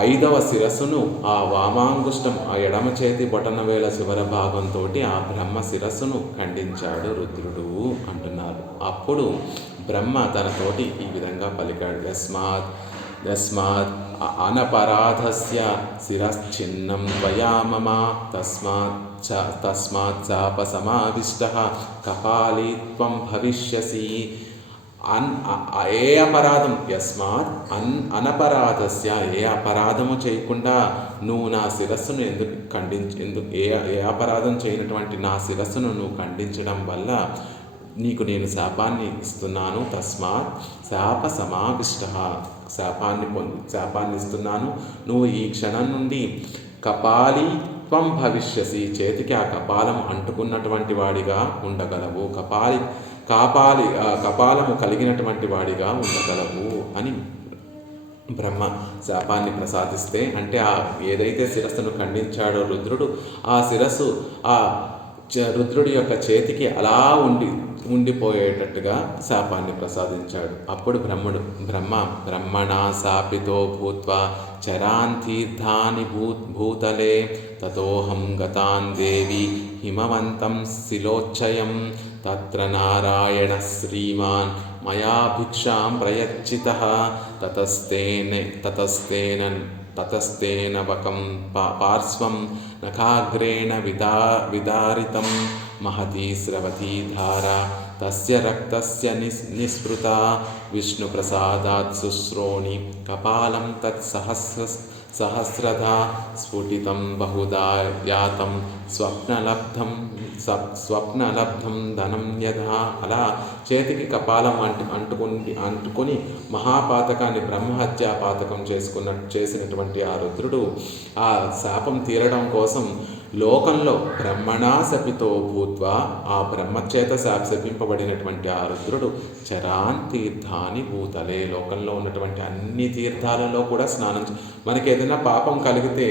5వ శిరస్సును ఆ వామాంగుష్టం ఆ ఎడమ చేతి బొటనవేల చివరి భాగంతో ఆ బ్రహ్మ శిరస్సును ఖండించాడు రుద్రుడు అంటున్నారు. అప్పుడు బ్రహ్మ తనతోటి ఈ విధంగా పలికాడు. యస్మాత్ అనపరాధస్య శిరశ్చిన్నం త్వయా మమ తస్మాత్ చాపసమావిష్టః కపాలీ త్వం భవిష్యసి. ఏ అపరాధం అనపరాధస్య ఏ అపరాధము చేయకుండా నువ్వు నా శిరస్సును ఏ అపరాధం చేయనటువంటి నా శిరస్సును నువ్వు ఖండించడం వల్ల నీకు నేను శాపాన్ని ఇస్తున్నాను. తస్మాత్ శాప సమావిష్ట శాపాన్ని ఇస్తున్నాను. నువ్వు ఈ క్షణం నుండి కపాలి త్వం భవిష్యసి చేతికి ఆ కపాలం అంటుకున్నటువంటి వాడిగా ఉండగలవు, కపాలము కలిగినటువంటి వాడిగా ఉండగలవు అని బ్రహ్మ శాపాన్ని ప్రసాదిస్తే, అంటే ఏదైతే శిరస్సును ఖండించాడో రుద్రుడు, ఆ శిరస్సు ఆ రుద్రుడి యొక్క చేతికి అలా ఉండిపోయేటట్టుగా శాపాన్ని ప్రసాదించాడు. అప్పుడు బ్రహ్మణా శాపితో భూత్వా చరాన్ తీర్థాని భూతలే తతోహం గతాన్ దేవి హిమవంతం శిలోచ్చయం తత్ర నారాయణ శ్రీమాన్ మయా భిక్షాం ప్రయచ్చితః తతస్తేన వకం పార్శ్వం నఖాగ్రేణ విదారితం మహతీ స్రవతీ ధారా తస్య రక్తస్య నిస్పృతా విష్ణుప్రసాదాత్ శుశ్రోణి కపాలం సహస్రధా స్ఫుటితం బహుదా యాతం స్వప్నలబ్ధం ధనం యథా. అలా చేతికి కపాలం అంటుకొని మహాపాతకాన్ని బ్రహ్మహత్యా పాతకం చేసినటువంటి ఆ రుద్రుడు ఆ శాపం తీరడం కోసం లోకంలో బ్రహ్మణా శపితో భూత్వా, ఆ బ్రహ్మచేత శపింపబడినటువంటి ఆ రుద్రుడు చరాన్ తీర్థాని భూతలే, లోకంలో ఉన్నటువంటి అన్ని తీర్థాలలో కూడా స్నానం మనకి ఏదైనా పాపం కలిగితే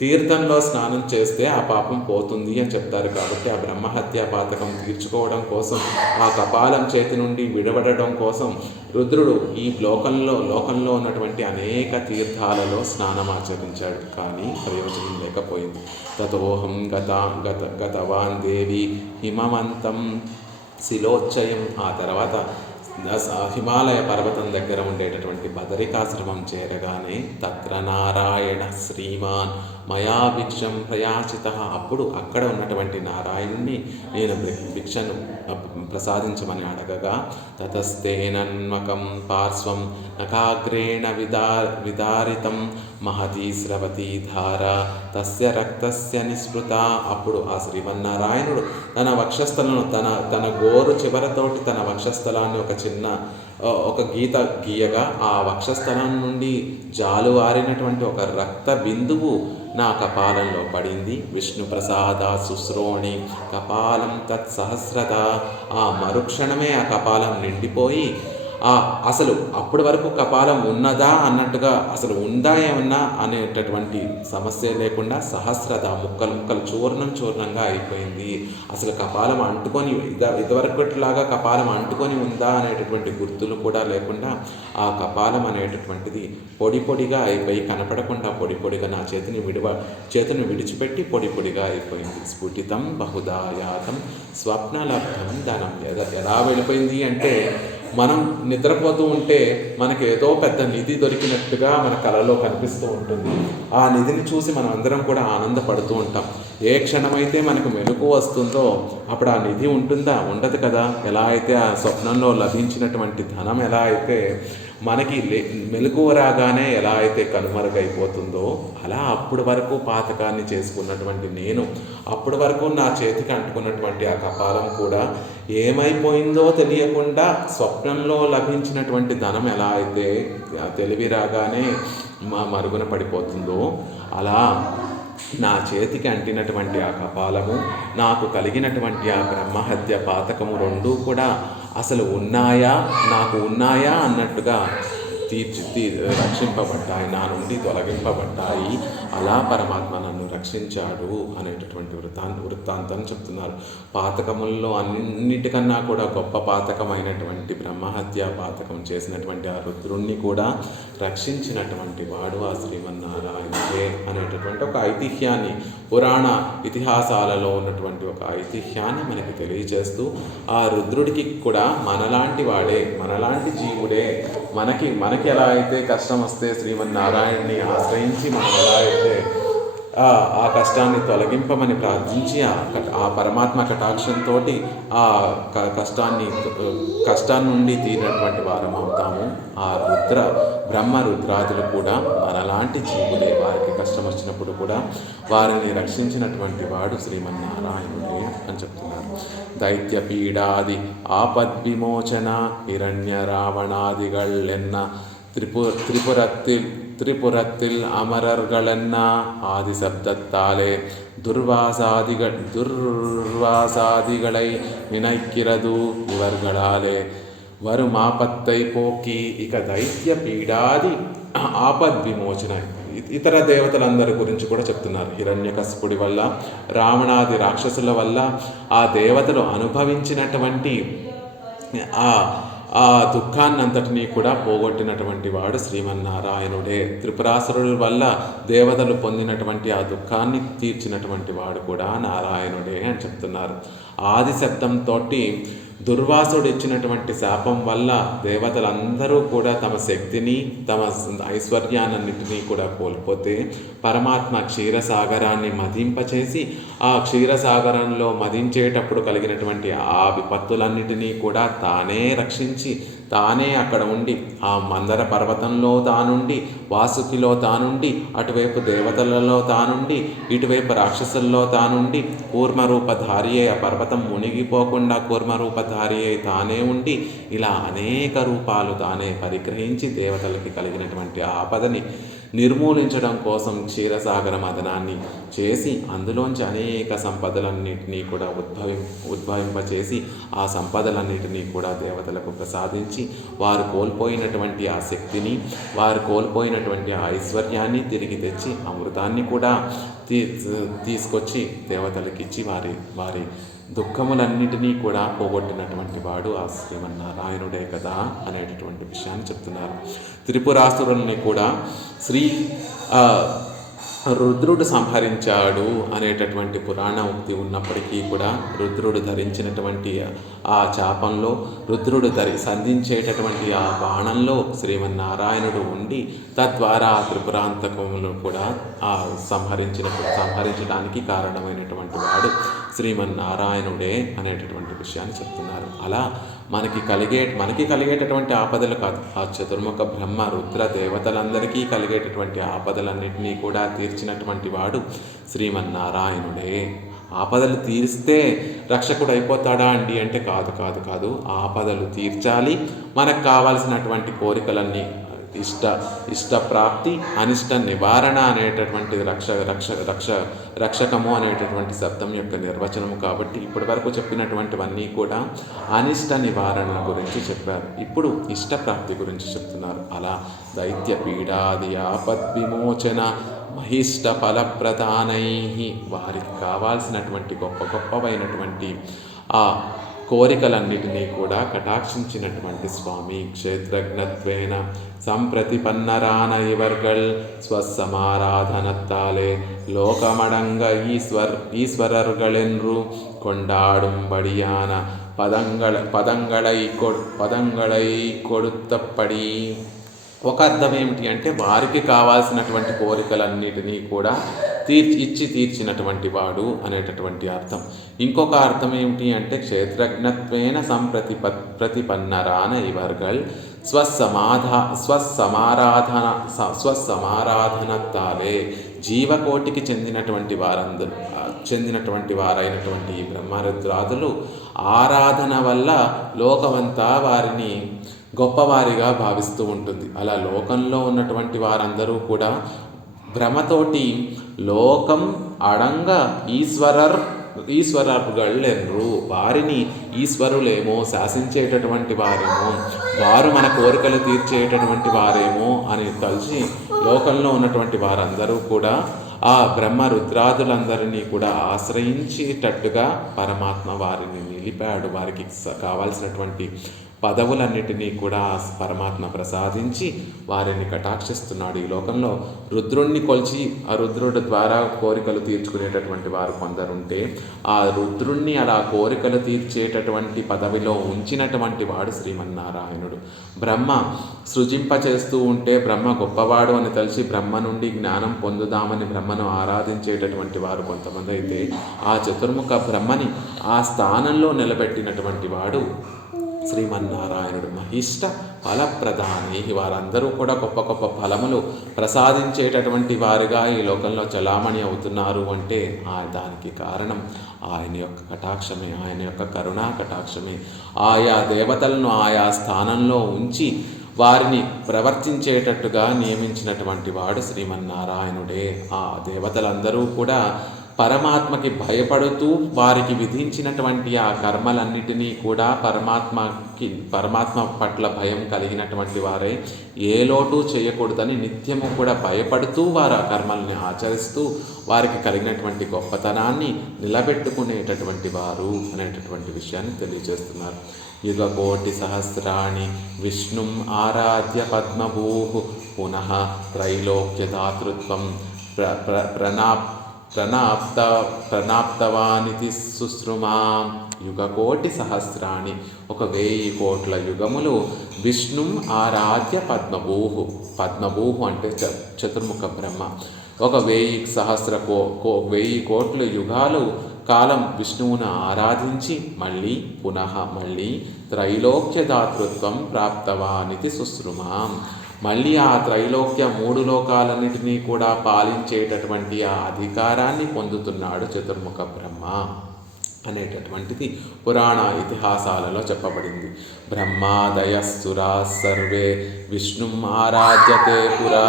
తీర్థంలో స్నానం చేస్తే ఆ పాపం పోతుంది అని చెప్తారు. కాబట్టి ఆ బ్రహ్మహత్యా పాతకం తీర్చుకోవడం కోసం, ఆ కపాలం చేతి నుండి విడబడడం కోసం రుద్రుడు ఈ లోకంలో ఉన్నటువంటి అనేక తీర్థాలలో స్నానమాచరించాడు. కానీ ప్రయోజనం లేకపోయింది. తతోహం గతవాన్ దేవి హిమవంతం శిలోచ్చయం. ఆ తర్వాత హిమాలయ పర్వతం దగ్గర ఉండేటటువంటి బదరికాశ్రమం చేరగానే తత్ర నారాయణ శ్రీమాన్ మయా భిక్షం ప్రయాచిత. అప్పుడు అక్కడ ఉన్నటువంటి నారాయణుని నేను భిక్షను ప్రసాదించమని అడగగా తతస్తేనన్మకం పార్శ్వం నఖాగ్రేణ విదారితం మహతీ స్రవతీ ధారా తస్య రక్తస్య నిస్పృత. అప్పుడు ఆ శ్రీమన్నారాయణుడు తన వక్షస్థలను తన గోరు చివరతోటి తన వక్షస్థలాన్ని ఒక గీత గీయగా ఆ వక్షస్థలం నుండి జాలువారినటువంటి ఒక రక్త బిందువు నా కపాలంలో పడింది. విష్ణు ప్రసాద శుశ్రోణి కపాలం తత్సహస్రత. ఆ మరుక్షణమే ఆ కపాలం నిండిపోయి అసలు అప్పటి వరకు కపాలం ఉన్నదా అన్నట్టుగా, అసలు ఉందా ఏమన్నా అనేటటువంటి సమస్య లేకుండా సహస్రత ముక్కలు చూర్ణంగా అయిపోయింది. అసలు కపాలం అంటుకొని ఇదివరకులాగా కపాలం అంటుకొని ఉందా అనేటటువంటి గుర్తులు కూడా లేకుండా ఆ కపాలం అనేటటువంటిది పొడిగా అయిపోయి కనపడకుండా పొడిగా నా చేతిని విడిచిపెట్టి పొడిగా అయిపోయింది. స్ఫుటితం బహుదాయాతం స్వప్నలబ్ధం ధనం. ఎలా వెళ్ళిపోయింది అంటే, మనం నిద్రపోతూ ఉంటే మనకి ఏదో పెద్ద నిధి దొరికినట్టుగా మన కలలో కనిపిస్తూ ఉంటుంది. ఆ నిధిని చూసి మనం అందరం కూడా ఆనందపడుతూ ఉంటాం. ఏ క్షణమైతే మనకు మెలకు వస్తుందో అప్పుడు ఆ నిధి ఉంటుందా? ఉండదు కదా. ఎలా అయితే ఆ స్వప్నంలో లభించినటువంటి ధనం ఎలా అయితే మనకి మెలకువ రాగానే ఎలా అయితే కనుమరుగైపోతుందో, అలా అప్పటి వరకు పాతకాన్ని చేసుకున్నటువంటి నేను, అప్పటి వరకు నా చేతికి అంటుకున్నటువంటి ఆ కపాలం కూడా ఏమైపోయిందో తెలియకుండా స్వప్నంలో లభించినటువంటి ధనం ఎలా అయితే తెలివి రాగానే మరుగున పడిపోతుందో, అలా నా చేతికి అంటినటువంటి ఆ కపాలము, నాకు కలిగినటువంటి ఆ బ్రహ్మహత్య పాతకము రెండూ కూడా అసలు నాకు ఉన్నాయా అన్నట్టుగా రక్షింపబడ్డాయి, నా నుండి తొలగింపబడ్డాయి. అలా పరమాత్మ నన్ను రక్షించాడు అనేటటువంటి వృత్తాంతం చెప్తున్నారు. పాతకముల్లో అన్నిటికన్నా కూడా గొప్ప పాతకమైనటువంటి బ్రహ్మహత్యా పాతకం చేసినటువంటి ఆ రుద్రుణ్ణి కూడా రక్షించినటువంటి వాడు ఆ శ్రీమన్నారాయణుడే అనేటటువంటి ఒక ఐతిహ్యాన్ని, పురాణ ఇతిహాసాలలో ఉన్నటువంటి ఒక ఐతిహ్యాన్ని మనకి తెలియజేస్తూ, ఆ రుద్రుడికి కూడా మనలాంటి వాడే, మనలాంటి జీవుడే, మనకి ఎలా అయితే కష్టం వస్తే శ్రీమన్నారాయణ్ణి ఆశ్రయించి మనం ఎలా అయితే ఆ కష్టాన్ని తొలగింపమని ప్రార్థించి ఆ పరమాత్మ కటాక్షంతో ఆ కష్టాన్ని నుండి తీరినటువంటి వారం అవుతాము. ఆ బ్రహ్మ రుద్రాదులు కూడా మనలాంటి జీవులే. వారికి కష్టం వచ్చినప్పుడు కూడా వారిని రక్షించినటువంటి వాడు శ్రీమన్నారాయణుడే అని చెప్తున్నారు. దైత్య పీడాది ఆపద్విమోచన హిరణ్య రావణాదిగళ్ళెన్న திரிபுரத்தில் அமரர்களென்ன ஆதி சப்தத்தாலே துர்வாசாதிகளை நினைக்கிறது இவர்களாலே వరుమాపత్తైపోకి ఇక దైత్య పీడాది ఆపద్విమోచన. ఇతర దేవతలందరి గురించి కూడా చెప్తున్నారు. హిరణ్యకశిపుడి వల్ల, రావణాది రాక్షసుల వల్ల ఆ దేవతలు అనుభవించినటువంటి ఆ దుఃఖాన్నంతటినీ కూడా పోగొట్టినటువంటి వాడు శ్రీమన్నారాయణుడే. త్రిపురాసురుల వల్ల దేవతలు పొందినటువంటి ఆ దుఃఖాన్ని తీర్చినటువంటి వాడు కూడా నారాయణుడే అని చెప్తున్నారు. ఆది శబ్దంతో దుర్వాసుడు ఇచ్చినటువంటి శాపం వల్ల దేవతలందరూ కూడా తమ శక్తిని, తమ ఐశ్వర్యాన్నింటినీ కూడా కోల్పోతే పరమాత్మ క్షీరసాగరాన్ని మదింపచేసి ఆ క్షీరసాగరంలో మదించేటప్పుడు కలిగినటువంటి ఆ విపత్తులన్నిటినీ కూడా తానే రక్షించి తానే అక్కడ ఉండి ఆ మందర పర్వతంలో తానుండి, వాసుకిలో తానుండి, అటువైపు దేవతలలో తానుండి, ఇటువైపు రాక్షసుల్లో తానుండి, కూర్మరూపధారి అయి ఆ పర్వతం మునిగిపోకుండా కూర్మరూపధారి అయి తానే ఉండి ఇలా అనేక రూపాలు తానే పరిగ్రహించి దేవతలకి కలిగినటువంటి ఆపదని నిర్మూలించడం కోసం క్షీరసాగర మదనాన్ని చేసి అందులోంచి అనేక సంపదలన్నింటినీ కూడా ఉద్భవింపచేసి ఆ సంపదలన్నింటినీ కూడా దేవతలకు ప్రసాదించి వారు కోల్పోయినటువంటి ఆ శక్తిని, వారు కోల్పోయినటువంటి ఆ ఐశ్వర్యాన్ని తిరిగి తెచ్చి అమృతాన్ని కూడా తీసుకొచ్చి దేవతలకిచ్చి వారి దుఃఖములన్నిటినీ కూడా పోగొట్టినటువంటి వాడు ఆ శ్రీమన్నారాయణుడే కదా అనేటటువంటి విషయాన్ని చెప్తున్నారు. త్రిపురాసురుల్ని కూడా రుద్రుడు సంహరించాడు అనేటటువంటి పురాణ ఉక్తి ఉన్నప్పటికీ కూడా రుద్రుడు ధరించినటువంటి ఆ చాపంలో, రుద్రుడు సంధించేటటువంటి ఆ బాణంలో శ్రీమన్నారాయణుడు ఉండి తద్వారా త్రిపురాంతకములను కూడా సంహరించడానికి కారణమైనటువంటి వాడు శ్రీమన్నారాయణుడే అనేటటువంటి విషయాన్ని చెప్తున్నారు. అలా మనకి కలిగేటటువంటి ఆపదలు కాదు, ఆ చతుర్ముఖ బ్రహ్మ రుద్ర దేవతలందరికీ కలిగేటటువంటి ఆపదలన్నింటినీ కూడా తీర్చినటువంటి వాడు శ్రీమన్నారాయణుడే. ఆపదలు తీరిస్తే రక్షకుడు అయిపోతాడా అండి అంటే కాదు. ఆపదలు తీర్చాలి, మనకు కావాల్సినటువంటి కోరికలన్నీ ఇష్టప్రాప్తి, అనిష్ట నివారణ అనేటటువంటి రక్షకము అనేటటువంటి శబ్దం యొక్క నిర్వచనము. కాబట్టి ఇప్పటి వరకు చెప్పినటువంటివన్నీ కూడా అనిష్ట నివారణ గురించి చెప్పారు. ఇప్పుడు ఇష్టప్రాప్తి గురించి చెప్తున్నారు. అలా దైత్య పీడాది ఆపద్విమోచన మహిష్ట ఫలప్రదానై వారికి కావాల్సినటువంటి గొప్పవైనటువంటి ఆ కోరికలన్నిటినీ కూడా కటాక్షించినటువంటి స్వామి. క్షేత్రజ్ఞత్వేన సంప్రతిపన్నరాన ఇవర్గల్ స్వసమారాధనత్తాలే లోకమడంగ ஈஸ்வரர்களென்று கொண்டாடும்படியான పదంగళై కొడుతప్పడి. ఒక అర్థం ఏమిటి అంటే వారికి కావాల్సినటువంటి కోరికలన్నిటినీ కూడా తీర్చినటువంటి వాడు అనేటటువంటి అర్థం. ఇంకొక అర్థం ఏమిటి అంటే క్షేత్రజ్ఞత్వేన ప్రతిపన్నరాన ఇవర్గల్ స్వసమారాధనత్తాలే జీవకోటికి చెందినటువంటి వారైనటువంటి ఈ బ్రహ్మరుద్రాదులు ఆరాధన వల్ల లోకమంతా వారిని గొప్పవారిగా భావిస్తూ ఉంటుంది. అలా లోకంలో ఉన్నటువంటి వారందరూ కూడా భ్రమతోటి లోకం అడంగ ఈశ్వరర్గళ్ళెన్రు వారిని ఈశ్వరులేమో, శాసించేటటువంటి వారేమో, వారు మన కోరికలు తీర్చేటటువంటి వారేమో అని తలిచి లోకంలో ఉన్నటువంటి వారందరూ కూడా ఆ బ్రహ్మ రుద్రాదులందరినీ కూడా ఆశ్రయించేటట్టుగా పరమాత్మ వారిని నిలిపాడు. వారికి కావాల్సినటువంటి పదవులన్నిటినీ కూడా పరమాత్మ ప్రసాదించి వారిని కటాక్షిస్తున్నాడు. ఈ లోకంలో రుద్రుణ్ణి కొలిచి ఆ రుద్రుడి ద్వారా కోరికలు తీర్చుకునేటటువంటి వారు కొందరుంటే ఆ రుద్రుణ్ణి అలా కోరికలు తీర్చేటటువంటి పదవిలో ఉంచినటువంటి వాడు శ్రీమన్నారాయణుడు. బ్రహ్మ సృజింపచేస్తూ ఉంటే బ్రహ్మ గొప్పవాడు అని తెలిసి బ్రహ్మ నుండి జ్ఞానం పొందుదామని బ్రహ్మను ఆరాధించేటటువంటి వారు కొంతమంది అయితే ఆ చతుర్ముఖ బ్రహ్మని ఆ స్థానంలో నిలబెట్టినటువంటి వాడు శ్రీమన్నారాయణుడు. మహిష్ట ఫలప్రదాని వారందరూ కూడా గొప్ప ఫలములు ప్రసాదించేటటువంటి వారుగా ఈ లోకంలో చలామణి అవుతున్నారు అంటే దానికి కారణం ఆయన యొక్క కటాక్షమే, ఆయన యొక్క కరుణా కటాక్షమే. ఆయా దేవతలను ఆయా స్థానంలో ఉంచి వారిని ప్రవర్తించేటట్టుగా నియమించినటువంటి వాడు శ్రీమన్నారాయణుడే. ఆ దేవతలందరూ కూడా పరమాత్మకి భయపడుతూ వారికి విధించినటువంటి ఆ కర్మలన్నిటినీ కూడా పరమాత్మ పట్ల భయం కలిగినటువంటి వారే ఏ లోటు చేయకూడదని నిత్యము కూడా భయపడుతూ వారు ఆ కర్మల్ని ఆచరిస్తూ వారికి కలిగినటువంటి గొప్పతనాన్ని నిలబెట్టుకునేటటువంటి వారు అనేటటువంటి విషయాన్ని తెలియజేస్తున్నారు. యుగకోటి సహస్రాణి విష్ణుం ఆరాధ్య పద్మభూః పునః త్రైలోక్యదాతృత్వం ప్రణాప్తవానితి సుశ్రుమా. యుగకోటి సహస్రాణి 1000 కోట్ల యుగములు విష్ణుం ఆరాధ్య పద్మభూః. పద్మభూః అంటే చతుర్ముఖ బ్రహ్మ. 1000 కోట్ల యుగాలు కాలం విష్ణువును ఆరాధించి మళ్ళీ త్రైలోక్యదాతృత్వం ప్రాప్తవానితి సుశ్రుమాం. మళ్ళీ ఆ త్రైలోక్య 3 లోకాలన్నిటినీ కూడా పాలించేటటువంటి ఆ అధికారాన్ని పొందుతున్నాడు చతుర్ముఖ బ్రహ్మ అనేటటువంటిది పురాణ ఇతిహాసాలలో చెప్పబడింది. బ్రహ్మాదయస్సురా సర్వే విష్ణుం ఆరాధ్యతే పురా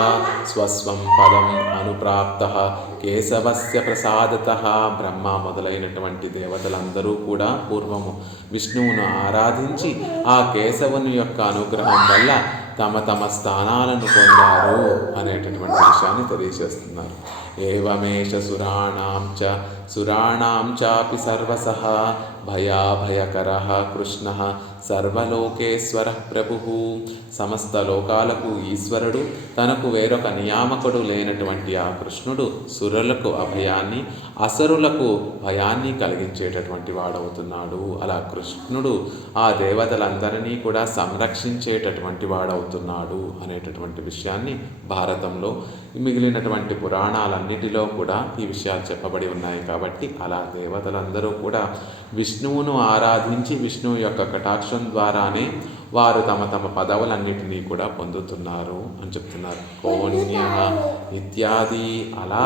స్వస్వం పదం అనుప్రాప్తః కేశవస్య ప్రసాదతః. బ్రహ్మ మొదలైనటువంటి దేవతలందరూ కూడా పూర్వము విష్ణువును ఆరాధించి ఆ కేశవుని యొక్క అనుగ్రహం వల్ల తమ స్థానాలను పొందారు అనేటటువంటి విషయాన్ని తెలియజేస్తున్నారు. ఏవమేష సురాణాం చాపి సర్వసః భయాభయకరః కృష్ణః సర్వలోకేశ్వరః ప్రభుః. సమస్త లోకాలకు ఈశ్వరుడు, తనకు వేరొక నియామకుడు లేనటువంటి ఆ కృష్ణుడు సురులకు అభయాన్ని, అసురులకు భయాన్ని కలిగించేటటువంటి వాడవుతున్నాడు. అలా కృష్ణుడు ఆ దేవతలందరినీ కూడా సంరక్షించేటటువంటి వాడవుతున్నాడు అనేటటువంటి విషయాన్ని భారతంలో మిగిలినటువంటి పురాణాలన్నిటిలో కూడా ఈ విషయాలు చెప్పబడి ఉన్నాయి. కాబట్టి అలా దేవతలందరూ కూడా విష్ణువును ఆరాధించి విష్ణువు యొక్క కటాక్షం ద్వారానే వారు తమ పదవులన్నిటినీ కూడా పొందుతున్నారు అని చెప్తున్నారు. కోణ్య ఇత్యాది. అలా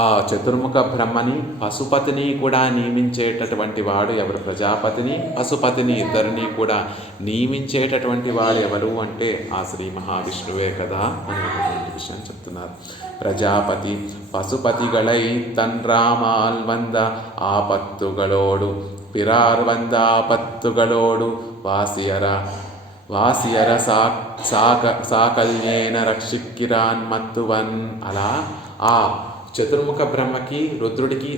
ఆ చతుర్ముఖ బ్రహ్మని పశుపతిని కూడా నియమించేటటువంటి వాడు ఎవరు? ప్రజాపతిని పశుపతిని ఇద్దరిని కూడా నియమించేటటువంటి వాడు ఎవరు అంటే ఆ శ్రీ మహావిష్ణువే కదా అనేటటువంటి విషయం చెప్తున్నారు. ప్రజాపతి பசுபதிகளை தன்றாமால் வந்த ஆபத்துகளோடு பிறார் வந்த ஆபத்துகளோடு వాసియర సాకల్యేన రక్షిక్కిరాన్ మత్తువన్. అలా ఆ చతుర్ముఖ బ్రహ్మకి రుద్రుడికి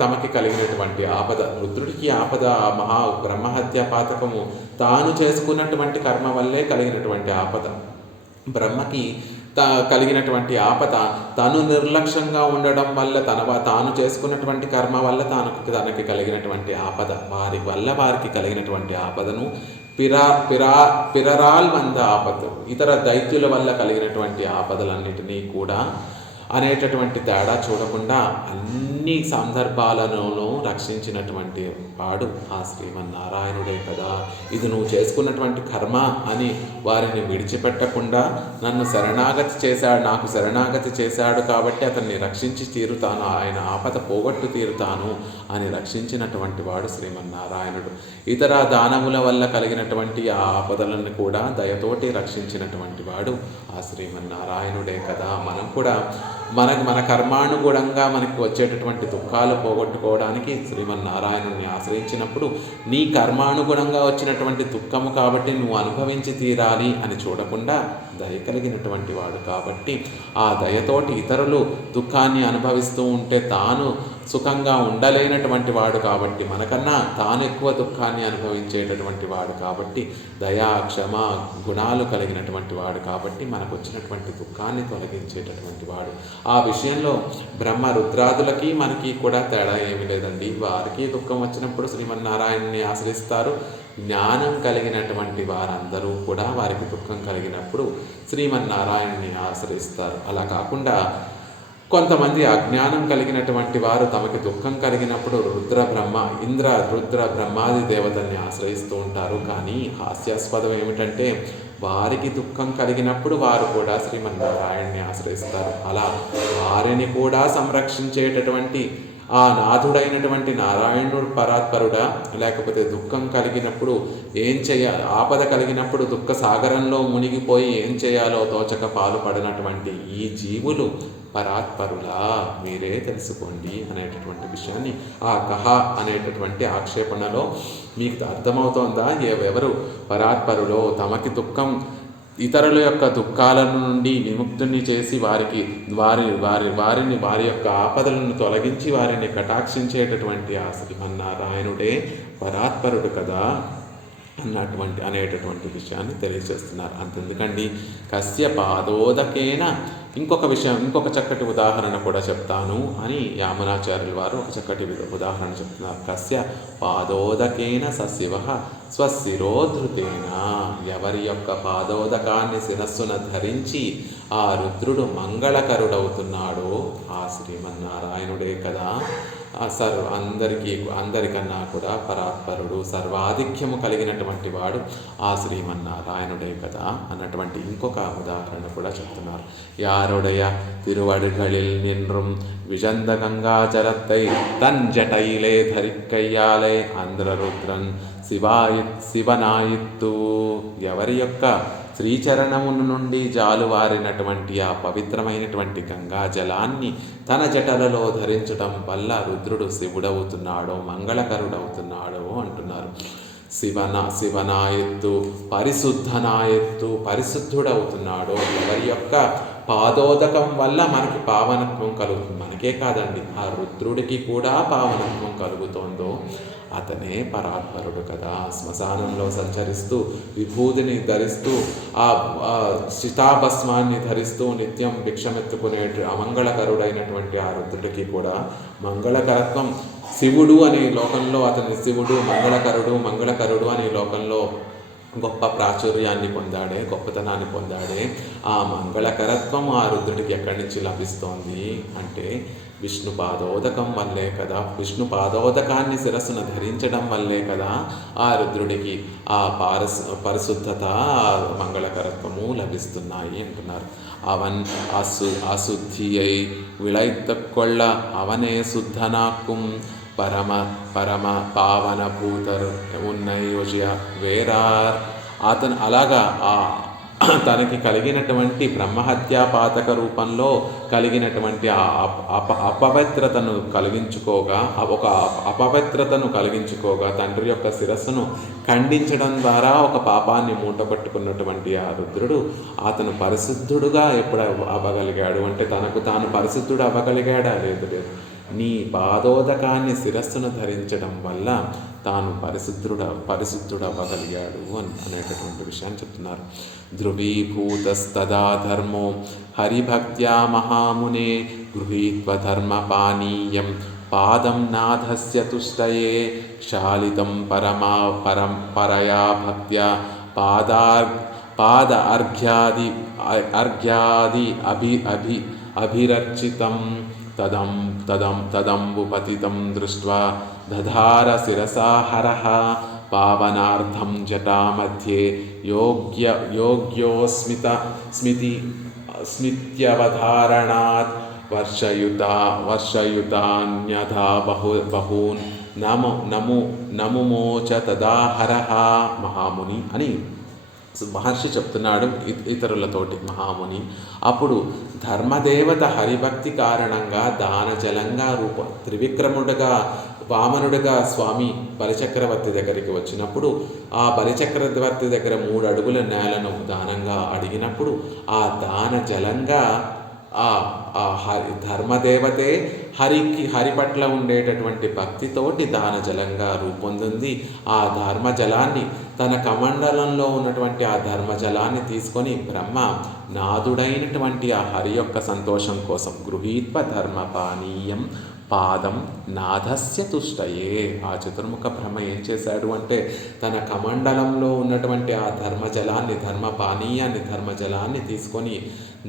తమకి కలిగినటువంటి ఆపద, రుద్రుడికి ఆపద ఆ మహా బ్రహ్మహత్య పాతకము తాను చేసుకున్నటువంటి కర్మ వల్లే కలిగినటువంటి ఆపద. బ్రహ్మకి కలిగినటువంటి ఆపద తను నిర్లక్ష్యంగా ఉండడం వల్ల తాను చేసుకున్నటువంటి కర్మ వల్ల తనకి కలిగినటువంటి ఆపద, వారికి కలిగినటువంటి ఆపదను పిరరాల్ మంద ఆపద, ఇతర దైత్యుల వల్ల కలిగినటువంటి ఆపదలన్నిటినీ కూడా అనేటటువంటి తేడా చూడకుండా అన్ని సందర్భాలలోనూ రక్షించినటువంటి వాడు ఆ శ్రీమన్నారాయణుడే కదా. ఇది నువ్వు చేసుకున్నటువంటి కర్మ అని వారిని విడిచిపెట్టకుండా నాకు శరణాగతి చేశాడు కాబట్టి అతన్ని రక్షించి తీరుతాను, ఆయన ఆపద పోగొట్టు తీరుతాను అని రక్షించినటువంటి వాడు శ్రీమన్నారాయణుడు. ఇతర దానవుల వల్ల కలిగినటువంటి ఆ ఆపదలను కూడా దయతోటి రక్షించినటువంటి వాడు ఆ శ్రీమన్నారాయణుడే కదా. మనం కూడా మన కర్మానుగుణంగా మనకు వచ్చేటటువంటి దుఃఖాలు పోగొట్టుకోవడానికి శ్రీమన్నారాయణుని ఆశ్రయించినప్పుడు నీ కర్మానుగుణంగా వచ్చినటువంటి దుఃఖము కాబట్టి నువ్వు అనుభవించి తీరాలి అని చూడకుండా దయ కలిగినటువంటి వాడు కాబట్టి ఆ దయతోటి ఇతరులు దుఃఖాన్ని అనుభవిస్తూ ఉంటే తాను సుఖంగా ఉండలేనటువంటి వాడు కాబట్టి, మనకన్నా తాను ఎక్కువ దుఃఖాన్ని అనుభవించేటటువంటి వాడు కాబట్టి, దయా క్షమ గుణాలు కలిగినటువంటి వాడు కాబట్టి మనకు వచ్చినటువంటి దుఃఖాన్ని తొలగించేటటువంటి వాడు. ఆ విషయంలో బ్రహ్మ రుద్రాదులకి మనకి కూడా తేడా ఏమీ లేదండి. వారికి దుఃఖం వచ్చినప్పుడు శ్రీమన్నారాయణని ఆశ్రయిస్తారు. జ్ఞానం కలిగినటువంటి వారందరూ కూడా వారికి దుఃఖం కలిగినప్పుడు శ్రీమన్నారాయణని ఆశ్రయిస్తారు. అలా కాకుండా కొంతమంది అజ్ఞానం కలిగినటువంటి వారు తమకి దుఃఖం కలిగినప్పుడు రుద్ర బ్రహ్మాది దేవతల్ని ఆశ్రయిస్తూ ఉంటారు. కానీ హాస్యాస్పదం ఏమిటంటే వారికి దుఃఖం కలిగినప్పుడు వారు కూడా శ్రీమన్నారాయణని ఆశ్రయిస్తారు. అలా వారిని కూడా సంరక్షించేటటువంటి ఆ నాథుడైనటువంటి నారాయణుడు పరాత్పరుడా, లేకపోతే దుఃఖం కలిగినప్పుడు ఏం చేయాలి, ఆపద కలిగినప్పుడు దుఃఖ సాగరంలో మునిగిపోయి ఏం చేయాలో తోచక పాలుపడినటువంటి ఈ జీవులు పరాత్పరులా మీరే తెలుసుకోండి అనేటటువంటి విషయాన్ని ఆ కహ అనేటటువంటి ఆక్షేపణలో మీకు అర్థమవుతోందా? ఎవరు పరాత్పరులో తమకి దుఃఖం ఇతరుల యొక్క దుఃఖాల నుండి విముక్తుని చేసి వారి యొక్క ఆపదలను తొలగించి వారిని కటాక్షించేటటువంటి ఆ శ్రీమన్నారాయణుడే పరాత్పరుడు కదా అనేటటువంటి విషయాన్ని తెలియజేస్తున్నారు. అంతెందుకండి, కస్య పాదోదకేన ఇంకొక చక్కటి ఉదాహరణ కూడా చెప్తాను అని యామునాచార్యుల వారు ఒక చక్కటి ఉదాహరణ చెప్తున్నారు. కస్య పాదోదకేన సశివ స్వశిరోధృతేన, ఎవరి యొక్క పాదోదకాన్ని శిరస్సున ధరించి ఆ రుద్రుడు మంగళకరుడవుతున్నాడో ఆ శ్రీమన్నారాయణుడే కదా అందరికన్నా కూడా పరాత్పరుడు, సర్వాధిక్యము కలిగినటువంటి వాడు ఆ శ్రీమన్నారాయణుడే కదా అన్నటువంటి ఇంకొక ఉదాహరణ కూడా చెప్తున్నారు. యారుடைய తిరువడుகளில் నిన్றுం విజంద గంగాచరత్తై తన్జటైలే ధరిక్కయ్యాలే ఆంధ్రరుద్రన్ శివనాయిత్తు, ఎవరి యొక్క శ్రీచరణమును నుండి జాలువారినటువంటి ఆ పవిత్రమైనటువంటి గంగా జలాన్ని తన జటలలో ధరించడం వల్ల రుద్రుడు శివుడవుతున్నాడో మంగళకరుడవుతున్నాడో అంటున్నారు. శివనాయత్తు పరిశుద్ధనాయత్తు, పరిశుద్ధుడవుతున్నాడో ఎవరి యొక్క పాదోదకం వల్ల మనకి పావనత్వం కలుగుతుంది. మనకే కాదండి, ఆ రుద్రుడికి కూడా పావనత్వం కలుగుతోందో అతనే పరాత్పరుడు కదా. శ్మశానంలో సంచరిస్తూ విభూతిని ధరిస్తూ ఆ చితాభస్మాన్ని ధరిస్తూ నిత్యం భిక్షమెత్తుకునే అమంగళకరుడైనటువంటి ఆ రుద్రుడికి కూడా మంగళకరత్వం, శివుడు అనే లోకంలో అతని శివుడు మంగళకరుడు అనే లోకంలో గొప్ప ప్రాచుర్యాన్ని పొందాడే, గొప్పతనాన్ని పొందాడే. ఆ మంగళకరత్వం ఆ రుద్రుడికి ఎక్కడి నుంచి లభిస్తోంది అంటే విష్ణు పాదోదకం వల్లే కదా. విష్ణు పాదోదకాన్ని శిరస్సును ధరించడం వల్లే కదా ఆ రుద్రుడికి ఆ పరిశుద్ధత, మంగళకరత్వము లభిస్తున్నాయి అంటున్నారు. అవన్ అశుద్ధియై విళైత్తకొళ్ళ అవనే శుద్ధనాక్కుం పరమ పావన భూతర్ ఉన్నయోజ్య వేరార్. అతను అలాగా తనకి కలిగినటువంటి బ్రహ్మహత్యాపాతక రూపంలో కలిగినటువంటి అపవిత్రతను కలిగించుకోగా తండ్రి యొక్క శిరస్సును ఖండించడం ద్వారా ఒక పాపాన్ని మూటపట్టుకున్నటువంటి ఆ రుద్రుడు అతను పరిశుద్ధుడుగా ఎప్పుడు అవ్వగలిగాడు అంటే తనకు తాను పరిశుద్ధుడు అవ్వగలిగాడా? లేదు. నీ పాదోదకాన్ని శిరస్సును ధరించడం వల్ల తాను పరిశుద్ధుడు అవ్వగలిగాడు అనేటటువంటి విషయాన్ని చెప్తున్నారు. ధ్రువీభూతస్తదా ధర్మో హరిభక్త్యా మహామునే గృహీత్వ ధర్మపానీయం పాదం నాథస్య తుష్టయే శాలితం పరయా భక్త్యా పాద అర్ఘ్యాది అభిరర్చితం తదంబుపతితం దృష్ట్వా దధార శిరసా హరః పావనార్థం జటామధ్యే స్మిత్యవధారణాత్ వర్షయుతాన్యథా బహూన్ నముమోచ తదా హరః. మహాముని అని మహర్షి చెప్తున్నాడు ఇతరులతోటి. మహాముని అప్పుడు ధర్మదేవత హరిభక్తి కారణంగా దానజలంగా త్రివిక్రముడుగా వామనుడిగా స్వామి బలిచక్రవర్తి దగ్గరికి వచ్చినప్పుడు ఆ బలిచక్రవర్తి దగ్గర 3 అడుగుల నేలను దానంగా అడిగినప్పుడు ఆ దాన జలంగా ఆ ధర్మదేవతే హరి పట్ల ఉండేటటువంటి భక్తితోటి దాన జలంగా రూపొందింది. ఆ ధర్మజలాన్ని తన కమండలంలో ఉన్నటువంటి ఆ ధర్మజలాన్ని తీసుకొని బ్రహ్మ నాదుడైనటువంటి ఆ హరి యొక్క సంతోషం కోసం గృహీత్వ ధర్మపానీయం పాదం నాథస్య తుష్టయే. ఆ చతుర్ముఖ బ్రహ్మ ఏం చేశాడు అంటే తన కమండలంలో ఉన్నటువంటి ఆ ధర్మజలాన్ని, ధర్మపానీయాన్ని, ధర్మజలాన్ని తీసుకొని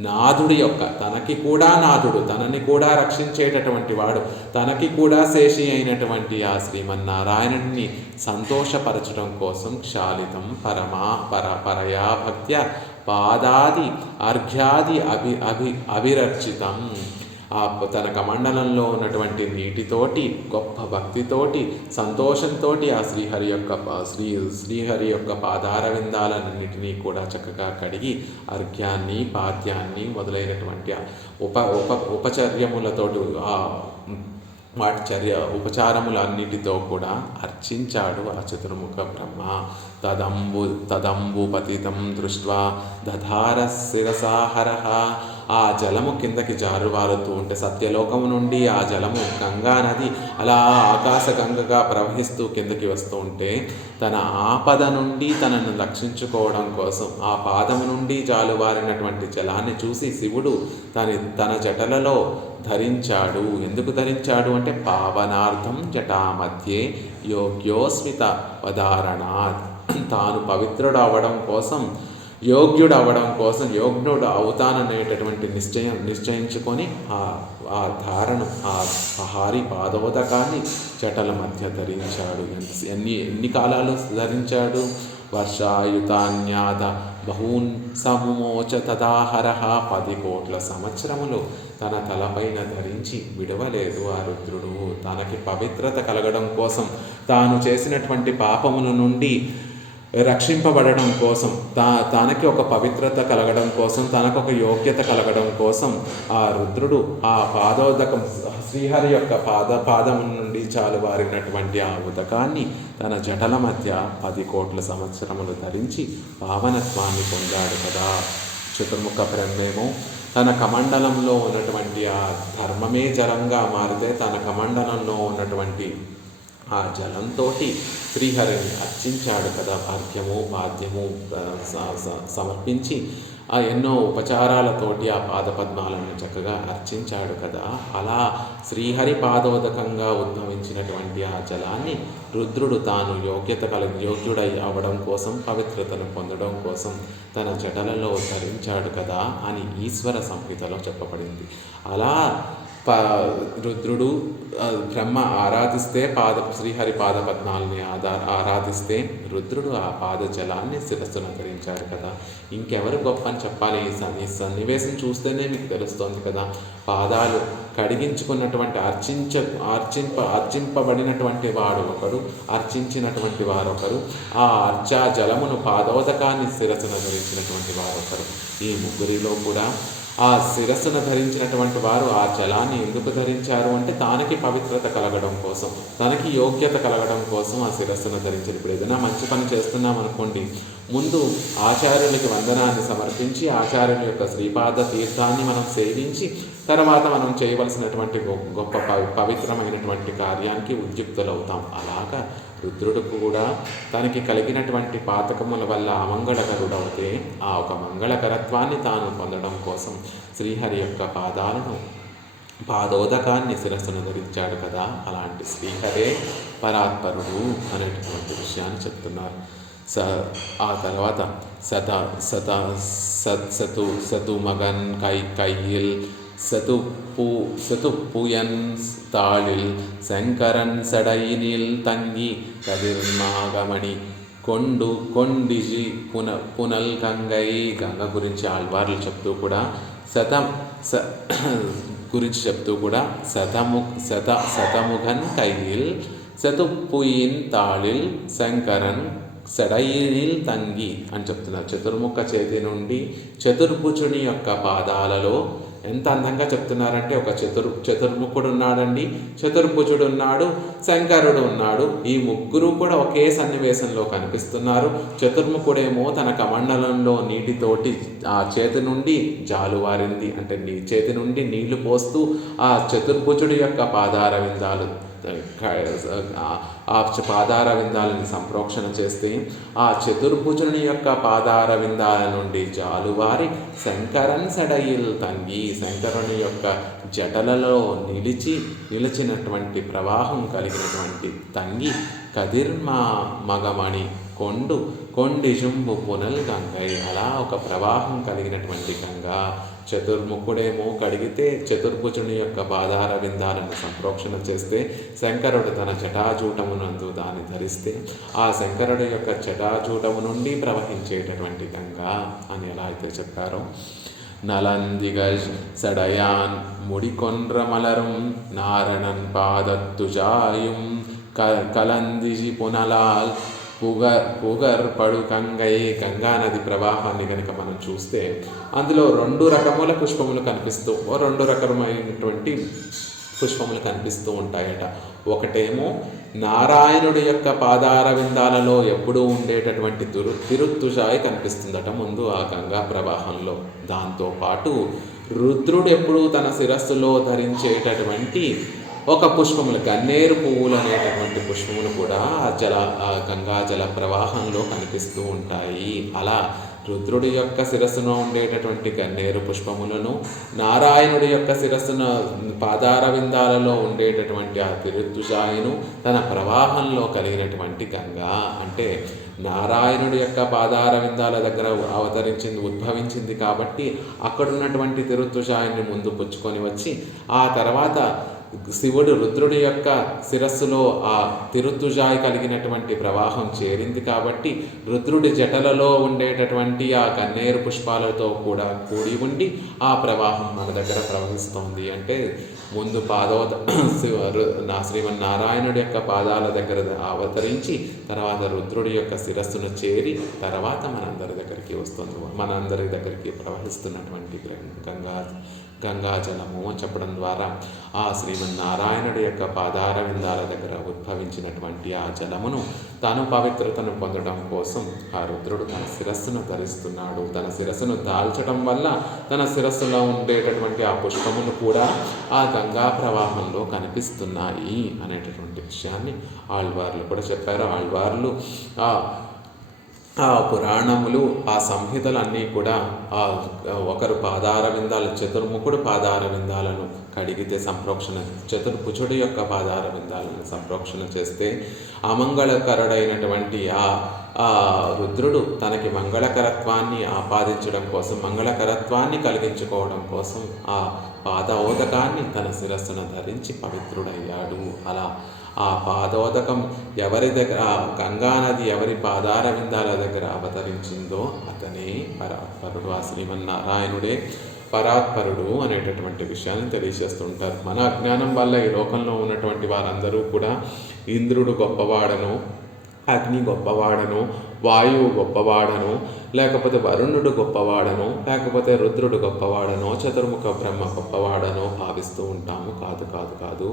నాథుడి యొక్క, తనకి కూడా నాథుడు, తనని కూడా రక్షించేటటువంటి వాడు, తనకి కూడా శేషి అయినటువంటి ఆ శ్రీమన్నారాయణుడిని సంతోషపరచడం కోసం క్షాళితం పరయా భక్త్య పాదాది అర్ఘ్యాది అభిరర్చితం. తన కమండలంలో ఉన్నటువంటి నీటితోటి గొప్ప భక్తితోటి సంతోషంతో ఆ శ్రీహరి యొక్క పాదార విందాలన్నింటినీ కూడా చక్కగా కడిగి అర్ఘ్యాన్ని పాద్యాన్ని మొదలైనటువంటి ఉపచర్యములతో వాటి ఉపచారములన్నిటితో కూడా అర్చించాడు ఆ చతుర్ముఖ బ్రహ్మ. తదంబు పతితం దృష్ట్వా దధార శిరసాహరః. ఆ జలము కిందకి జారువారుతూ ఉంటే సత్యలోకము నుండి ఆ జలము గంగా నది అలా ఆకాశ గంగగా ప్రవహిస్తూ కిందకి వస్తూ ఉంటే తన ఆపద నుండి తనను రక్షించుకోవడం కోసం ఆ పాదము నుండి జాలువారినటువంటి జలాన్ని చూసి శివుడు తన జటలలో ధరించాడు. ఎందుకు ధరించాడు అంటే పావనార్థం జటామధ్యే యోగ్యోస్మిత వదారణాత్. తాను పవిత్రుడు అవ్వడం కోసం యోగ్యుడు అవుతాననేటటువంటి నిశ్చయించుకొని ఆ ధారణం ఆ హారి పాదోదకాన్ని జటల మధ్య ధరించాడు. ఎన్ని కాలాలు ధరించాడు? వర్షాయుతాన్యాద బహూన్ సముమోచ తదాహరః. 10 కోట్ల సంవత్సరములు తన తలపైన ధరించి విడవలేదు ఆ రుద్రుడు. తనకి పవిత్రత కలగడం కోసం, తాను చేసినటువంటి పాపముల నుండి రక్షింపబడడం కోసం, తనకి ఒక పవిత్రత కలగడం కోసం, తనకు ఒక యోగ్యత కలగడం కోసం ఆ రుద్రుడు ఆ పాదోదకం శ్రీహరి యొక్క పాదము నుండి చాలువారినటువంటి ఆ ఉదకాన్ని తన జటల మధ్య 10 కోట్ల సంవత్సరములు ధరించి పావనత్వాన్ని పొందాడు కదా. చతుర్ముఖ బ్రహ్మేమో తన కమండలంలో ఉన్నటువంటి ఆ ధర్మమే జలంగా మారితే తన కమండలంలో ఉన్నటువంటి ఆ జలంతో శ్రీహరిని అర్చించాడు కదా. అర్ఘ్యము పాద్యము సమర్పించి ఆ ఎన్నో ఉపచారాలతోటి ఆ పాదపద్మాలను చక్కగా అర్చించాడు కదా. అలా శ్రీహరి పాదోదకంగా ఉద్భవించినటువంటి ఆ జలాన్ని రుద్రుడు తాను యోగ్యుడై అవ్వడం కోసం, పవిత్రతను పొందడం కోసం తన జటలలో ధరించాడు కదా అని ఈశ్వర సంహితలో చెప్పబడింది. అలా రుద్రుడు బ్రహ్మ ఆరాధిస్తే శ్రీహరి పాదపద్మాలని ఆరాధిస్తే రుద్రుడు ఆ పాద జలాన్ని శిరస్సును ధరించాడు కదా. ఇంకెవరు గొప్ప అని చెప్పాలి? ఈ సన్నివేశం చూస్తేనే మీకు తెలుస్తోంది కదా. పాదాలు కడిగించుకున్నటువంటి అర్చింపబడినటువంటి వాడు ఒకడు, అర్చించినటువంటి వారొకరు, ఆ అర్చా జలమును పాదోదకాన్ని శిరస్సును ధరించినటువంటి వారొకరు. ఈ ముగ్గురిలో కూడా ఆ శిరస్సును ధరించినటువంటి వారు ఆ జలాన్ని ఎందుకు ధరించారు అంటే తనకి పవిత్రత కలగడం కోసం, తనకి యోగ్యత కలగడం కోసం ఆ శిరస్సును ధరించారు. ఇప్పుడు ఏదైనా మంచి పని చేస్తున్నాం అనుకోండి, ముందు ఆచార్యులకి వందనాన్ని సమర్పించి ఆచార్యుల యొక్క శ్రీపాద తీర్థాన్ని మనం సేవించి తర్వాత మనం చేయవలసినటువంటి గొప్ప పవిత్రమైనటువంటి కార్యానికి ఉద్యుక్తులవుతాం. అలాగా రుద్రుడు కూడా తనకి కలిగినటువంటి పాతకముల వల్ల అమంగళకరుడవుతే ఆ ఒక మంగళకరత్వాన్ని తాను పొందడం కోసం శ్రీహరి యొక్క పాదోదకాన్ని శిరస్సును ధరించాడు కదా. అలాంటి శ్రీహరే పరాత్పరుడు అనేటటువంటి విషయాన్ని చెప్తున్నారు. ఆ తర్వాత సతు మగన్ కైయిల్ சதுப்புயன் தாளில் சங்கரன் சடையினில் தங்கி கதிர்நாகமణి కొండిజి పునల్ గంగై. గంగ గురించి ఆళ్వార్లు చెప్తూ కూడా శతముఖన్ కైయిల్ సతుప్పుయిన్ తాళిల్ శంకరన్ సడయినిల్ తంగి అని చెప్తున్నారు. చతుర్ముఖ చేతి నుండి చతుర్భుజుని యొక్క పాదాలలో ఎంత అందంగా చెప్తున్నారంటే ఒక చతుర్ముఖుడు ఉన్నాడండి, చతుర్భుజుడు ఉన్నాడు, శంకరుడు ఉన్నాడు. ఈ ముగ్గురు కూడా ఒకే సన్నివేశంలో కనిపిస్తున్నారు. చతుర్ముఖుడేమో తన కమండలంలో నీటితోటి ఆ చేతి నుండి జాలువారింది, అంటే చేతి నుండి నీళ్లు పోస్తూ ఆ చతుర్భుజుడి యొక్క పాదార విందాలని సంప్రోక్షణ చేస్తే ఆ చతుర్భుజుని యొక్క పాదార విందాల నుండి జాలువారి శంకరన్ సడయిల్ తంగి, శంకరుని యొక్క జటలలో నిలిచినటువంటి ప్రవాహం కలిగినటువంటి తంగి మగమణి కొండిజుంబు పునల్ గంగై. అలా ఒక ప్రవాహం కలిగినటువంటి గంగా. చతుర్ముఖుడేమో కడిగితే చతుర్భుజుని యొక్క పాదార విందాలను సంప్రోక్షణ చేస్తే శంకరుడు తన జటాజూటమునందు దాన్ని ధరిస్తే ఆ శంకరుడు యొక్క జటాజూటము నుండి ప్రవహించేటటువంటి గంగా అని ఎలా అయితే చెప్పారో, நலந்திகள் சடையான் முடிகொன்ற மலரும் நாரணன் பாதத்துஜாயும் కలందిజి పునలాల్ పుగర్ పడు గంగై గంగా నది ప్రవాహాన్ని కనుక మనం చూస్తే అందులో 2 రకముల పుష్పములు కనిపిస్తూ 2 రకమైనటువంటి పుష్పములు కనిపిస్తూ ఉంటాయట. ఒకటేమో నారాయణుడి యొక్క పాదార విందాలలో ఎప్పుడూ ఉండేటటువంటి తిరుత్తుజాయి కనిపిస్తుందట ముందు ఆ గంగా ప్రవాహంలో. దాంతోపాటు రుద్రుడు ఎప్పుడూ తన శిరస్సులో ధరించేటటువంటి ఒక పుష్పములు గన్నేరు పువ్వులు అనేటటువంటి పుష్పములు కూడా ఆ గంగా జల ప్రవాహంలో కనిపిస్తూ ఉంటాయి. అలా రుద్రుడి యొక్క శిరస్సును ఉండేటటువంటి గన్నేరు పుష్పములను, నారాయణుడి యొక్క శిరస్సున పాదార విందాలలో ఉండేటటువంటి ఆ తిరుత్తుజాయిను తన ప్రవాహంలో కలిగినటువంటి గంగా అంటే నారాయణుడి యొక్క పాదార విందాల దగ్గర ఉద్భవించింది కాబట్టి అక్కడున్నటువంటి తిరుత్తుజాయిని ముందు పుచ్చుకొని వచ్చి ఆ తర్వాత శివుడు రుద్రుడి యొక్క శిరస్సులో ఆ తిరుత్తుజాయి కలిగినటువంటి ప్రవాహం చేరింది కాబట్టి రుద్రుడి జటలలో ఉండేటటువంటి ఆ కన్నేరు పుష్పాలతో కూడా కూడి ఉండి ఆ ప్రవాహం మన దగ్గర ప్రవహిస్తోంది. అంటే ముందు శ్రీమన్నారాయణుడి యొక్క పాదాల దగ్గర అవతరించి తర్వాత రుద్రుడి యొక్క శిరస్సును చేరి తర్వాత మనందరి దగ్గరికి ప్రవహిస్తున్నటువంటి గంగాజలము అని చెప్పడం ద్వారా ఆ శ్రీమన్నారాయణుడి యొక్క పాదార విందాల దగ్గర ఉద్భవించినటువంటి ఆ జలమును తాను పవిత్రతను పొందడం కోసం ఆ రుద్రుడు తన శిరస్సును ధరిస్తున్నాడు. తన శిరస్సును దాల్చడం వల్ల తన శిరస్సులో ఉండేటటువంటి ఆ పుష్పములు కూడా ఆ గంగా ప్రవాహంలో కనిపిస్తున్నాయి అనేటటువంటి విషయాన్ని ఆళ్వార్లు కూడా చెప్పారు. ఆళ్వార్లు ఆ పురాణములు ఆ సంహితలన్నీ కూడా ఒకరు పాదార విందాలు చతుర్ముఖుడు పాదార విందాలను కడిగితే సంప్రోక్షణ, చతుర్భుజుడి యొక్క పాదార విందాలను సంప్రోక్షణ చేస్తే అమంగళకరుడైనటువంటి ఆ రుద్రుడు తనకి మంగళకరత్వాన్ని ఆపాదించడం కోసం, మంగళకరత్వాన్ని కలిగించుకోవడం కోసం ఆ పాదోదకాన్ని తన శిరస్సును ధరించి పవిత్రుడయ్యాడు. అలా ఆ పాదోదకం ఎవరి దగ్గర, గంగానది ఎవరి పాదార విందాల దగ్గర అవతరించిందో అతనే పరాత్పరుడు. ఆ శ్రీమన్నారాయణుడే పరాత్పరుడు అనేటటువంటి విషయాన్ని తెలియజేస్తుంటారు. మన అజ్ఞానం వల్ల ఈ లోకంలో ఉన్నటువంటి వారందరూ కూడా ఇంద్రుడు గొప్పవాడను, అగ్ని గొప్పవాడను, వాయువు గొప్పవాడను, లేకపోతే వరుణుడు గొప్పవాడను, లేకపోతే రుద్రుడు గొప్పవాడనో, చతుర్ముఖ బ్రహ్మ గొప్పవాడనో భావిస్తూ ఉంటాము. కాదు.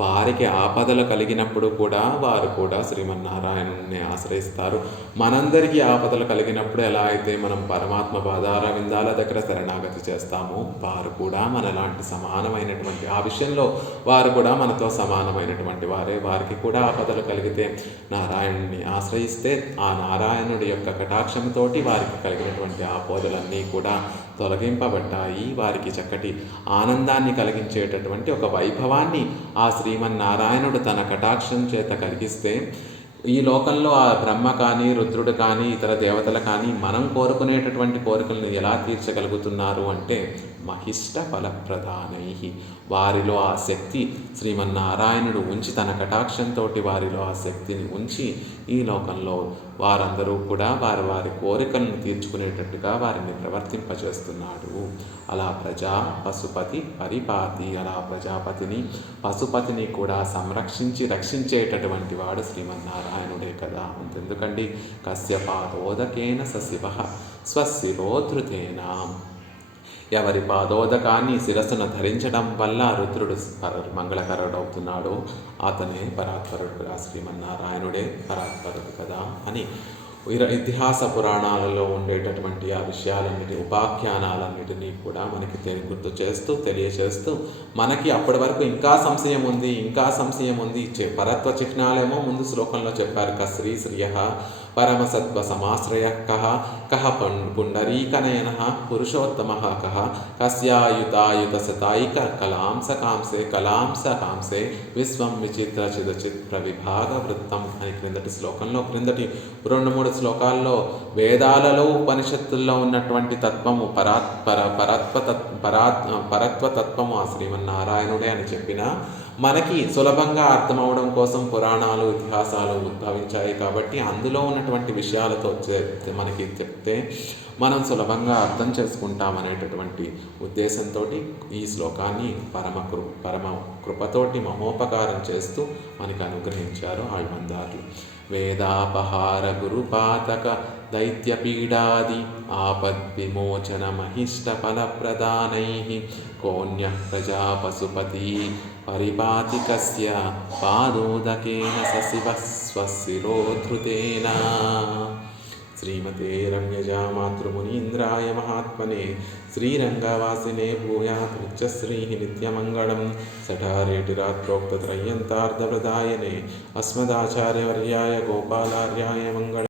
వారికి ఆపదలు కలిగినప్పుడు కూడా వారు కూడా శ్రీమన్నారాయణుని ఆశ్రయిస్తారు. మనందరికీ ఆపదలు కలిగినప్పుడు ఎలా అయితే మనం పరమాత్మ పాదార విందాల దగ్గర శరణాగతి చేస్తామో వారు కూడా మనలాంటి సమానమైనటువంటి ఆ విషయంలో వారు కూడా మనతో సమానమైనటువంటి వారే. వారికి కూడా ఆపదలు కలిగితే నారాయణుని ఆశ్రయిస్తే ఆ నారాయణుడి యొక్క కటాక్షంతోటి వారికి కలిగినటువంటి ఆపదలన్నీ కూడా తొలగింపబడ్డాయి. వారికి చక్కటి ఆనందాన్ని కలిగించేటటువంటి ఒక వైభవాన్ని ఆ శ్రీమన్నారాయణుడు తన కటాక్షం చేత కలిగిస్తే ఈ లోకంలో ఆ బ్రహ్మ కానీ, రుద్రుడు కానీ, ఇతర దేవతలు కానీ మనం కోరుకునేటటువంటి కోరికలను ఎలా తీర్చగలుగుతున్నారు అంటే మహిష్ట ఫలప్రదానై, వారిలో ఆ శక్తి శ్రీమన్నారాయణుడు ఉంచి తన కటాక్షంతో వారిలో ఆ శక్తిని ఉంచి ఈ లోకంలో వారందరూ కూడా వారి కోరికలను తీర్చుకునేటట్టుగా వారిని ప్రవర్తింపచేస్తున్నాడు. అలా ప్రజా పశుపతి పరిపాతి, అలా ప్రజాపతిని పశుపతిని కూడా సంరక్షించి రక్షించేటటువంటి వాడు శ్రీమన్నారాయణుడే కదా. అంతెందుకండి, కస్యపాదోదకేన సశివ స్వశిరోధృతేన, ఎవరి పాదోదకాన్ని శిరస్సును ధరించడం వల్ల రుద్రుడు మంగళకరుడవుతున్నాడో అతనే పరాత్పరుడు, శ్రీమన్నారాయణుడే పరాత్పరుడు కదా అని ఇతిహాస పురాణాలలో ఉండేటటువంటి ఆ విషయాలన్నిటి, ఉపాఖ్యానాలన్నిటినీ కూడా మనకి గుర్తు చేస్తూ తెలియచేస్తూ మనకి అప్పటి వరకు ఇంకా సంశయం ఉంది. పరత్వ చిహ్నాలేమో ముందు శ్లోకంలో చెప్పారు. కశ్రీ శ్రియ పరమసత్వ సమాశ్రయ కహ పుండరీకనయన పురుషోత్తమ కహ కస్యాయుతాయుత శతాయిక కలాంస కాంసే విశ్వం విచిత్ర చిత్ర విభాగ వృత్తం అని క్రిందటి 2-3 శ్లోకాల్లో వేదాలలో ఉపనిషత్తుల్లో ఉన్నటువంటి తత్వము పరత్వ తత్వము ఆ శ్రీమన్నారాయణుడే అని చెప్పిన మనకి సులభంగా అర్థమవడం కోసం పురాణాలు ఇతిహాసాలు ఉద్భవించాయి కాబట్టి అందులో ఉన్నటువంటి విషయాలతో మనకి చెప్తే మనం సులభంగా అర్థం చేసుకుంటాం అనేటటువంటి ఉద్దేశంతో ఈ శ్లోకాన్ని పరమ కృపతోటి మహోపకారం చేస్తూ మనకు అనుగ్రహించారు ఆళ్వందార్లు. వేదాపహార గురుపాతక దైత్యపీడాది ఆపద్విమోచన మహిష్ట ఫలప్రదానైః కోన్య ప్రజా పశుపతి పరిపాతికస్య పాదోదకేన సశివ స్వశిరోధృతేన. శ్రీమతే రమ్యజా మాతృమునీంద్రాయ మహాత్మనే శ్రీరంగవాసినే భూయాత్ నిత్యశ్రీః నిత్యమంగళం. సఠారేటిరాత్రోక్తత్రయ్యంతార్ధప్రదాయనే అస్మదాచార్యవర్యాయ గోపాలార్యాయ మంగళం.